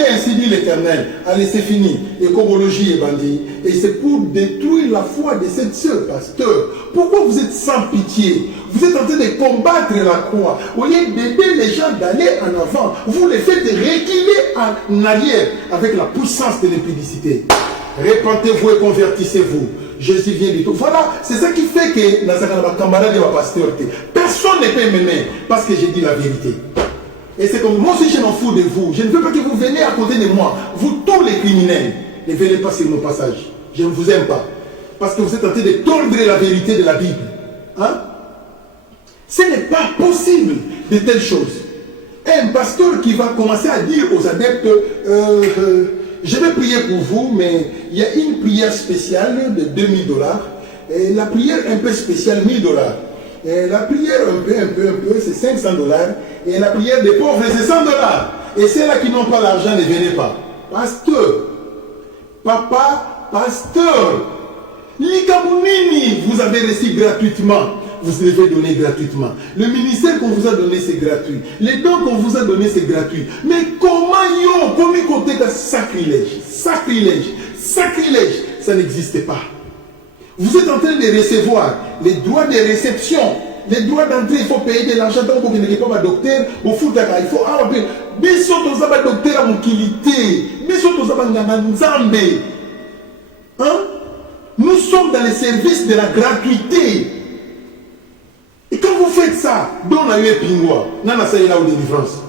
Ainsi dit l'Éternel. Allez, c'est fini. Écologie est bandit. Et c'est pour détruire la foi de cette seule pasteur. Pourquoi vous êtes sans pitié? Vous êtes en train de combattre la croix. Au lieu d'aider les gens d'aller en avant, vous les faites reculer en arrière avec la puissance de l'impudicité. Répentez-vous et convertissez-vous. Jésus vient du tout. Voilà, c'est ça qui fait que dans la camarade de ma pasteur, personne ne peut m'aimer parce que j'ai dit la vérité. Et c'est comme moi aussi je m'en fous de vous. Je ne veux pas que vous veniez à côté de moi. Vous tous les criminels, ne venez pas sur mon passage. Je ne vous aime pas. Parce que vous êtes en train de tordre la vérité de la Bible. Hein? Ce n'est pas possible de telles choses. Un pasteur qui va commencer à dire aux adeptes, je vais prier pour vous, mais il y a une prière spéciale de $2000. Et la prière un peu spéciale, $1000. Et la prière un peu, c'est $500. Et la prière des pauvres, c'est $100. Et ceux-là qui n'ont pas l'argent, ne venez pas. Pasteur, papa, pasteur, l'Ikamounini, vous avez reçu gratuitement. Vous devez donner gratuitement. Le ministère qu'on vous a donné, c'est gratuit. Les dons qu'on vous a donné, c'est gratuit. Mais comment comment côté de sacrilège, ça n'existe pas. Vous êtes en train de recevoir les droits de réception, les droits d'entrée, il faut payer de l'argent tant que vous n'êtes pas un docteur, au foot, il faut payer. Biso tozaba docteur à mokilité, biso tozaba nzambe. Hein? Nous sommes dans les services de la gratuité. Et quand vous faites ça, on a eu un pingouin, on a essayé là où délivrance.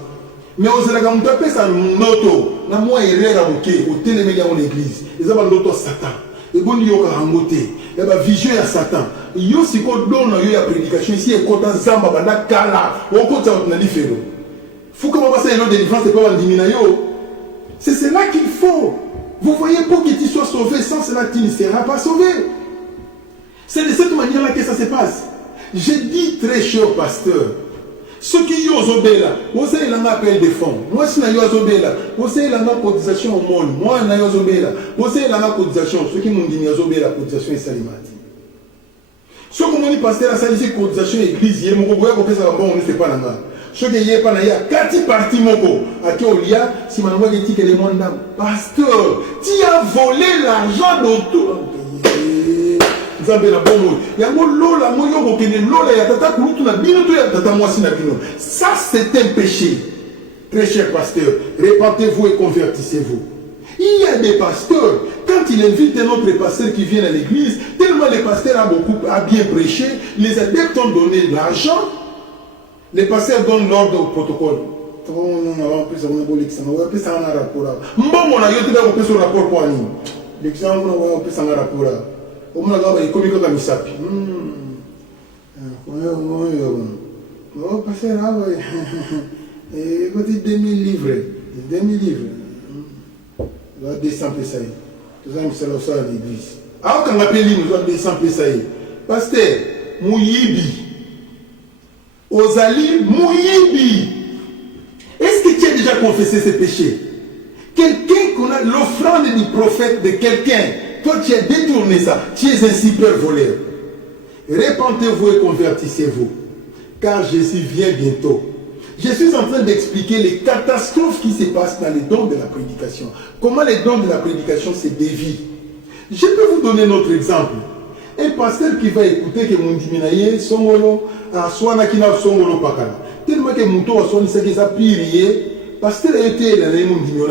Mais on s'est dit, on peut ça noto, on a moins erreur à moquer, au télémédia en église. Ils ont noto Satan. Et bon, il y a un moté, il y a vision à Satan. Il y a aussi qu'on donne la prédication ici, et quand on zamba, on a kala, on compte ça, on a dit féro. Faut que on passe à une délivrance, c'est pas un diminayo. C'est cela qu'il faut. Vous voyez, pour que tu sois sauvé, sans cela, tu ne seras pas sauvé. C'est de cette manière-là que ça se passe. Je dis très cher pasteur, ceux qui y ont obéla, vous savez, il en a appel des fonds. Moi, si il y a obéla, vous savez, il en a cotisation au monde. Moi, il y a obéla. Vous savez, il en a cotisation. Ceux qui m'ont dit, il y a obéla, cotisation et salimati. Ceux qui m'ont dit, pasteur, ça dit cotisation église, il y a mon gars, ça va bon, on ne fait pas la main. Ceux qui y a pas la main, 4 parties, mon gars, à qui on y a, si ma maman dit que les mondes d'âme, pasteur, tu as volé l'argent d'autour. Ça c'est un péché. Très cher pasteur, répentez-vous et convertissez-vous. Il y a des pasteurs, quand il invite un autre pasteur qui vient à l'église, tellement le pasteur a bien prêché, les adeptes ont donné l'argent, les pasteurs donnent l'ordre au protocole. On a dit comme il misapi. On va passer là, et 2000 livres. 2000 livres. On va 200 pesos. Tout ça, c'est là à l'église. Alors qu'on appelle nous avons 200 pesos. Pasteur, Mouyibi. Ozali, Mouyibi. Est-ce que tu as déjà confessé ces péchés? Quelqu'un qu'on a l'offrande du prophète de quelqu'un. Toi, tu as détourné ça. Tu es un super voleur. Répentez-vous et convertissez-vous. Car Jésus vient bientôt. Je suis en train d'expliquer les catastrophes qui se passent dans les dons de la prédication. Comment les dons de la prédication se dévient. Je peux vous donner un autre exemple. Un pasteur qui va écouter que mon diminaye, songolo, soit qui n'a songolo pakala. Tellement que mon tour soit ce qui s'appire, pasteur a été dans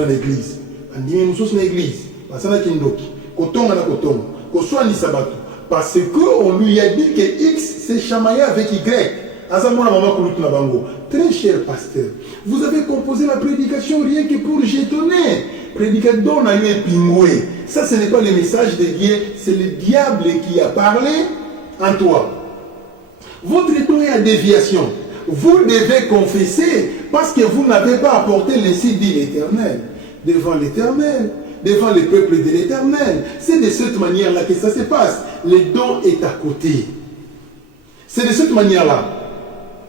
l'église. En disant nous sommes l'église. Parce que kindoki, kotonga na kotonga, ko soit ni sabato. Parce que on lui a dit que X s'est chamaillé avec Y. Très cher pasteur, vous avez composé la prédication rien que pour jetonner. Prédicateur n'a eu pingoué. Ça, ce n'est pas le message de Dieu, c'est le diable qui a parlé en toi. Votre don est à déviation. Vous devez confesser parce que vous n'avez pas apporté le site de l'Éternel. Devant l'Éternel, devant le peuple de l'Éternel. C'est de cette manière-là que ça se passe. Le don est à côté. C'est de cette manière-là.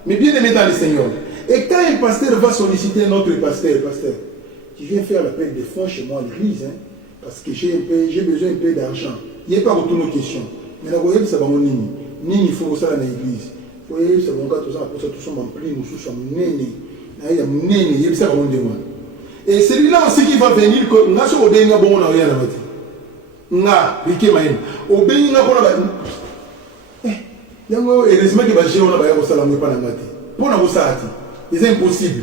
Mais bien aimé dans le Seigneur. Et quand un pasteur va solliciter un autre pasteur, tu viens faire l'appel de fonds chez moi à l'église, hein, parce que j'ai besoin un peu d'argent. Il n'y a pas retour nos questions. Mais là, vous voyez, ça va mon nini. Nini, il faut ça dans l'église. Vous voyez, ça va mon gars, tout ça, pour ça, tout ça, mon prix, nous sommes néné. Il y a mon néné, il y a ça, mon demande. Et celui-là aussi qui va venir, que nous avons obéi, nous avons rien à mettre. Nous avons obéi, nous avons heureusement que les gens ne vont pas pour nous c'est impossible.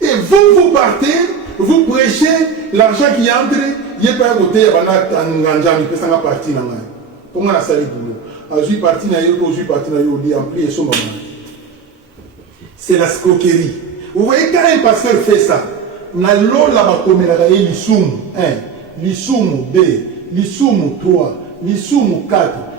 Et vous partez, vous prêchez, l'argent qui entre, il n'y a pas à côté, il y a un parti. Pour moi, c'est la escroquerie. Vous voyez, quand un pasteur fait ça, l'issoum 2, l'issoum 3, l'issoum 4,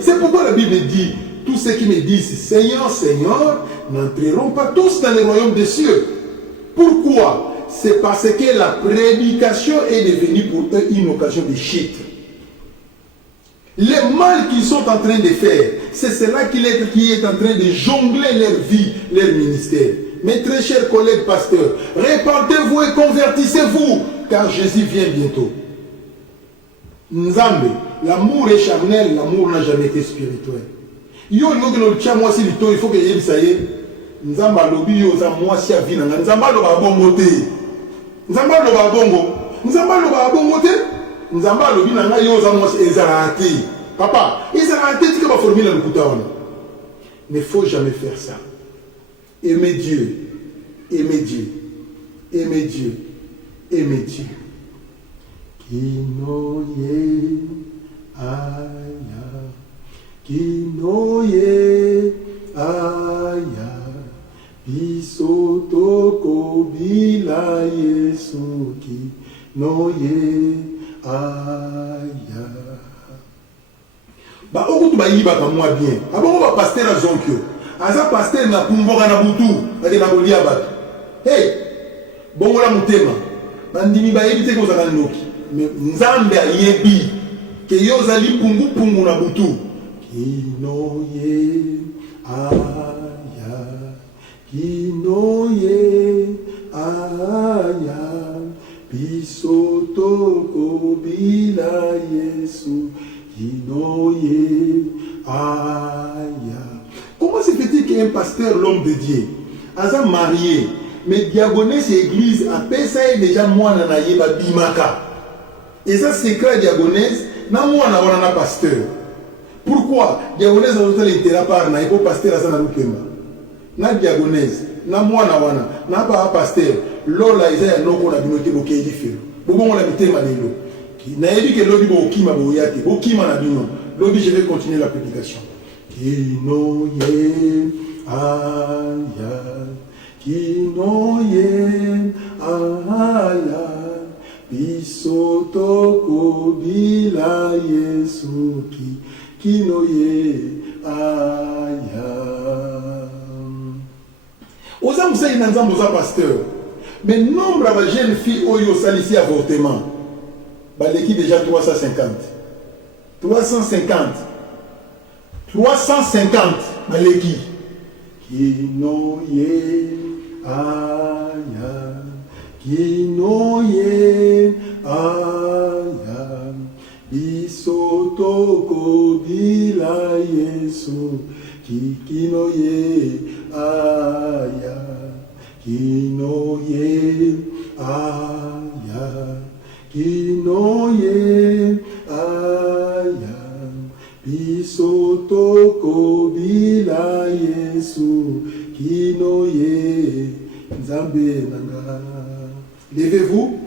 c'est pourquoi la Bible dit, tous ceux qui me disent Seigneur, Seigneur, n'entreront pas tous dans le royaume des cieux. Pourquoi? C'est parce que la prédication est devenue pour eux une occasion de chute. Le mal qu'ils sont en train de faire, c'est cela qui est en train de jongler leur vie, leur ministère. Mes très chers collègues pasteurs, répentez-vous et convertissez-vous, car Jésus vient bientôt. Nzambe, l'amour est charnel, l'amour n'a jamais été spirituel. Yo ngokelo tcha moi si lito il faut que yebisaye. Nzamba lobi yo za moi si avina nzamba lo ba bongo te. Nzamba lo ba bongo. Nzamba lo ba bongo te. Nzamba lobi na nga yo za moi si ezarate. Papa, ezarate tu que ba formule le kutaona. Ne faut jamais faire ça. Aimer Dieu. Aimer Dieu. Aimer Dieu. Aimer Dieu. Kinoye aya Kinoye aya Bisotoko bila Yesu Kinoye aya Ba okutu ba yiba ka moi bien abongo ba pasteur na zonkyo aza pasteur na kumboka na butu ade na kolia ba hey bongo la mutema bandimi ba yebite ko zaka noki Nzambe ayebi ke yo zali pungu na butu Kinoye aya Kinoye aya Bisotoko bila Yesu Kinoye aya. Comment se fait-il qu'un pasteur, l'homme de Dieu, a marié, mais diagonesse église a pesa déjà moi na yeba bimaka. Et ça secret diagonesse na moi na pasteur. Pourquoi diagonesse a l'intérêt par na yebo pasteur a na lukema. Na diagonesse na moi na pas pasteur. Lola isa no ko na binote bo keji felo. Bobo on la mitema lelo. Na yebi ke lobi bo kima bo yate, bo kima na bino. Lobi je vais continuer la prédication. Kinoye aya Kinoye aya Bisotoko bila Yesu Kinoye aya. Oza moussa inanzambo za pasteur. Mais nombre de jeunes filles oyo salisi avortement. Baleki déjà 350. 350 baleki. Kinoye aya Kinoye aya Bisotoko bila Yesu Kinoye, aya, kinoye, aya, kinoye, aya, pisotoko bila Yesu, kinoye, nzambe nanga. Levez-vous,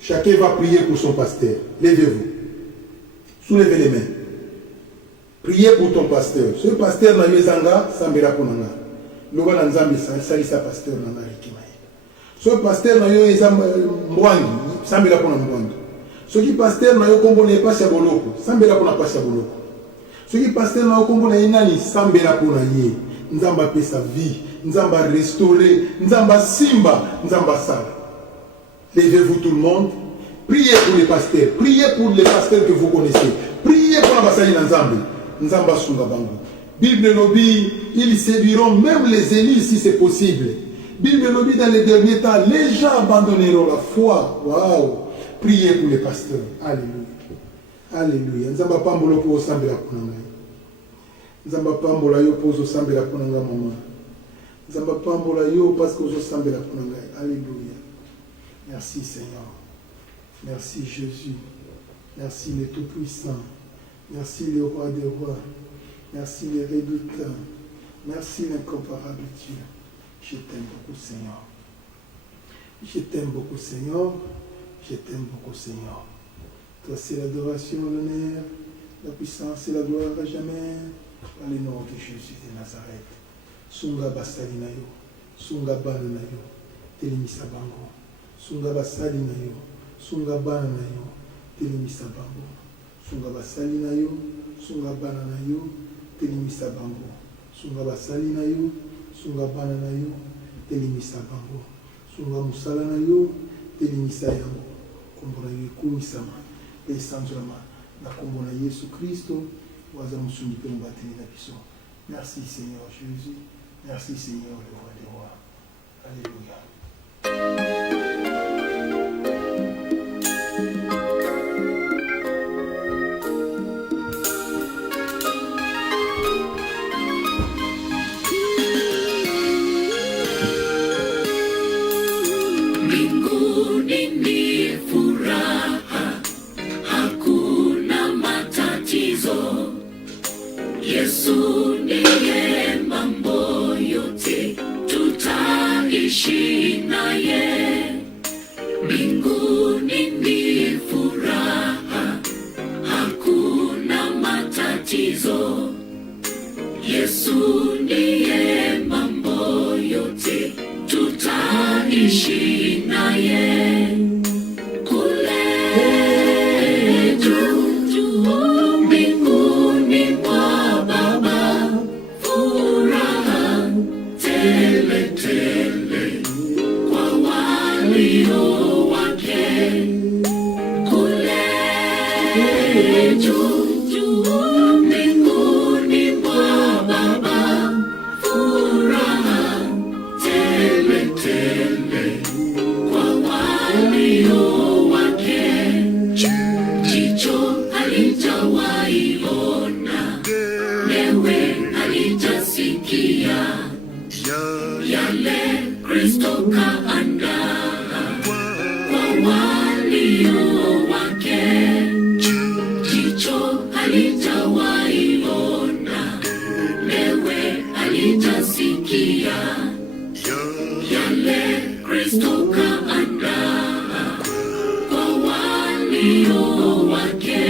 chacun va prier pour son pasteur. Levez-vous, soulevez les mains. Priez pour ton pasteur. Ce pasteur n'a eu zanga, sambera kunanga. Loba na nzambe salisa pasteur na rikima. Ce pasteur n'a eu mbwangi, sambera kuna mbwangi. Ce qui pasteur n'a eu kombo na pasi ya boloko, sambera kuna pasi ya boloko. Ce qui pasteur n'a eu kombo na inani, sambera kuna ye. Nzamba pesa vie, nzamba restaurer, nzamba simba, nzamba sala. Levez-vous tout le monde. Priez pour les pasteurs. Priez pour les pasteurs que vous connaissez. Priez pour l'ambassade d'Nzambe. Nzamba Sunga Bango. Bible lobby, ils séduiront même les élus si c'est possible. Bible lobby, dans les derniers temps, les gens abandonneront la foi. Waouh! Priez pour les pasteurs. Alléluia. Alléluia. Nzamba Pambolo pour Sambela Kunanga. Nzamba Pambola yo pour Sambela Kunanga maman. Nzamba Pambola yo parce que Sambela Kunanga. Alléluia. Merci Seigneur. Merci Jésus. Merci le Tout-Puissant. Merci le Roi des Rois. Merci le Rédoutant. Merci l'incomparable Dieu. Je t'aime beaucoup Seigneur. Je t'aime beaucoup Seigneur. Je t'aime beaucoup Seigneur. Toi c'est l'adoration, l'honneur, la puissance et la gloire à jamais. Par le nom de Jésus de Nazareth. Sunga basali na yo. Sunga bana na yo. Telimisa bango. Sunga basali na yo. Sunga bana na yo. Telimisa bango. Sunga basali na yo. Sunga bana na yo. Telimisa bango. Sunga basali na yo. Sunga bana na yo. Telimisa bango. Sunga musala na yo. Telimisa yango. Kombo na yo ekumisama. Esanzolama. Na kombo na Yesu Kristo. Waza musungi pe mbateli na biso. Merci Seigneur Jésus. Merci Seigneur le Roi des Rois. Alléluia. Mbinguni ni furaha, hakuna matatizo. Yesu ndiye mambo yote, tutaishi naye. Mbinguni ni furaha, hakuna matatizo. Yesu ndiye mambo yote, tutaishi naye. Kule juu mbinguni mwa Baba, furaha tele tele kwa walio wake. Kule juu mbinguni mwa Baba, furaha tele tele kwa walio wake. Jicho halijawahi ona, lewe halijasikia yale Kristo kaandaa kwa walio wake. Jicho halijawahi ona, lewe halijasikia yale Kristo kaandaa kwa walio wake.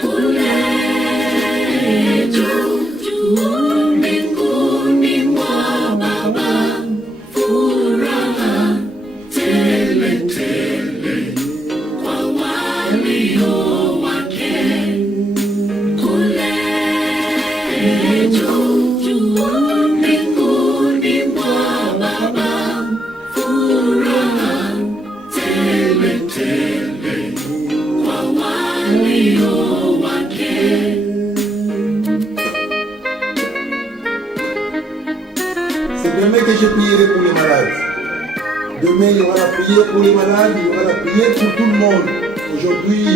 Kule juu mbinguni mwa Baba, furaha tele tele kwa walio wake. Kule juu mbinguni mwa Baba, furaha tele tele kwa walio wake. C'est demain que je prierai pour les malades. Demain, il y aura la prière pour les malades, il y aura la prière pour tout le monde. Aujourd'hui,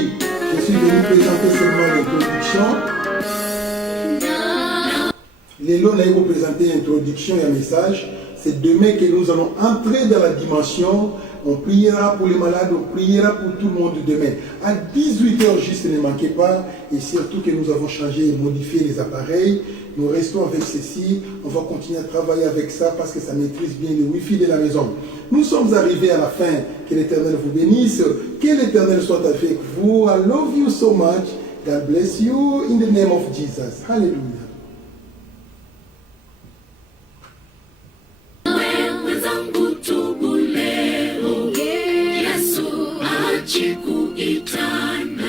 je suis venu présenter seulement les productions. Lélo n'a pas présenté l'introduction et un message. C'est demain que nous allons entrer dans la dimension. On priera pour les malades, on priera pour tout le monde demain. À 18h juste, ne manquez pas. Et surtout que nous avons changé et modifié les appareils. Nous restons avec ceci. On va continuer à travailler avec ça parce que ça maîtrise bien le Wi-Fi de la maison. Nous sommes arrivés à la fin. Que l'Éternel vous bénisse. Que l'Éternel soit avec vous. I love you so much. God bless you in the name of Jesus. Hallelujah. Yesu achikuitana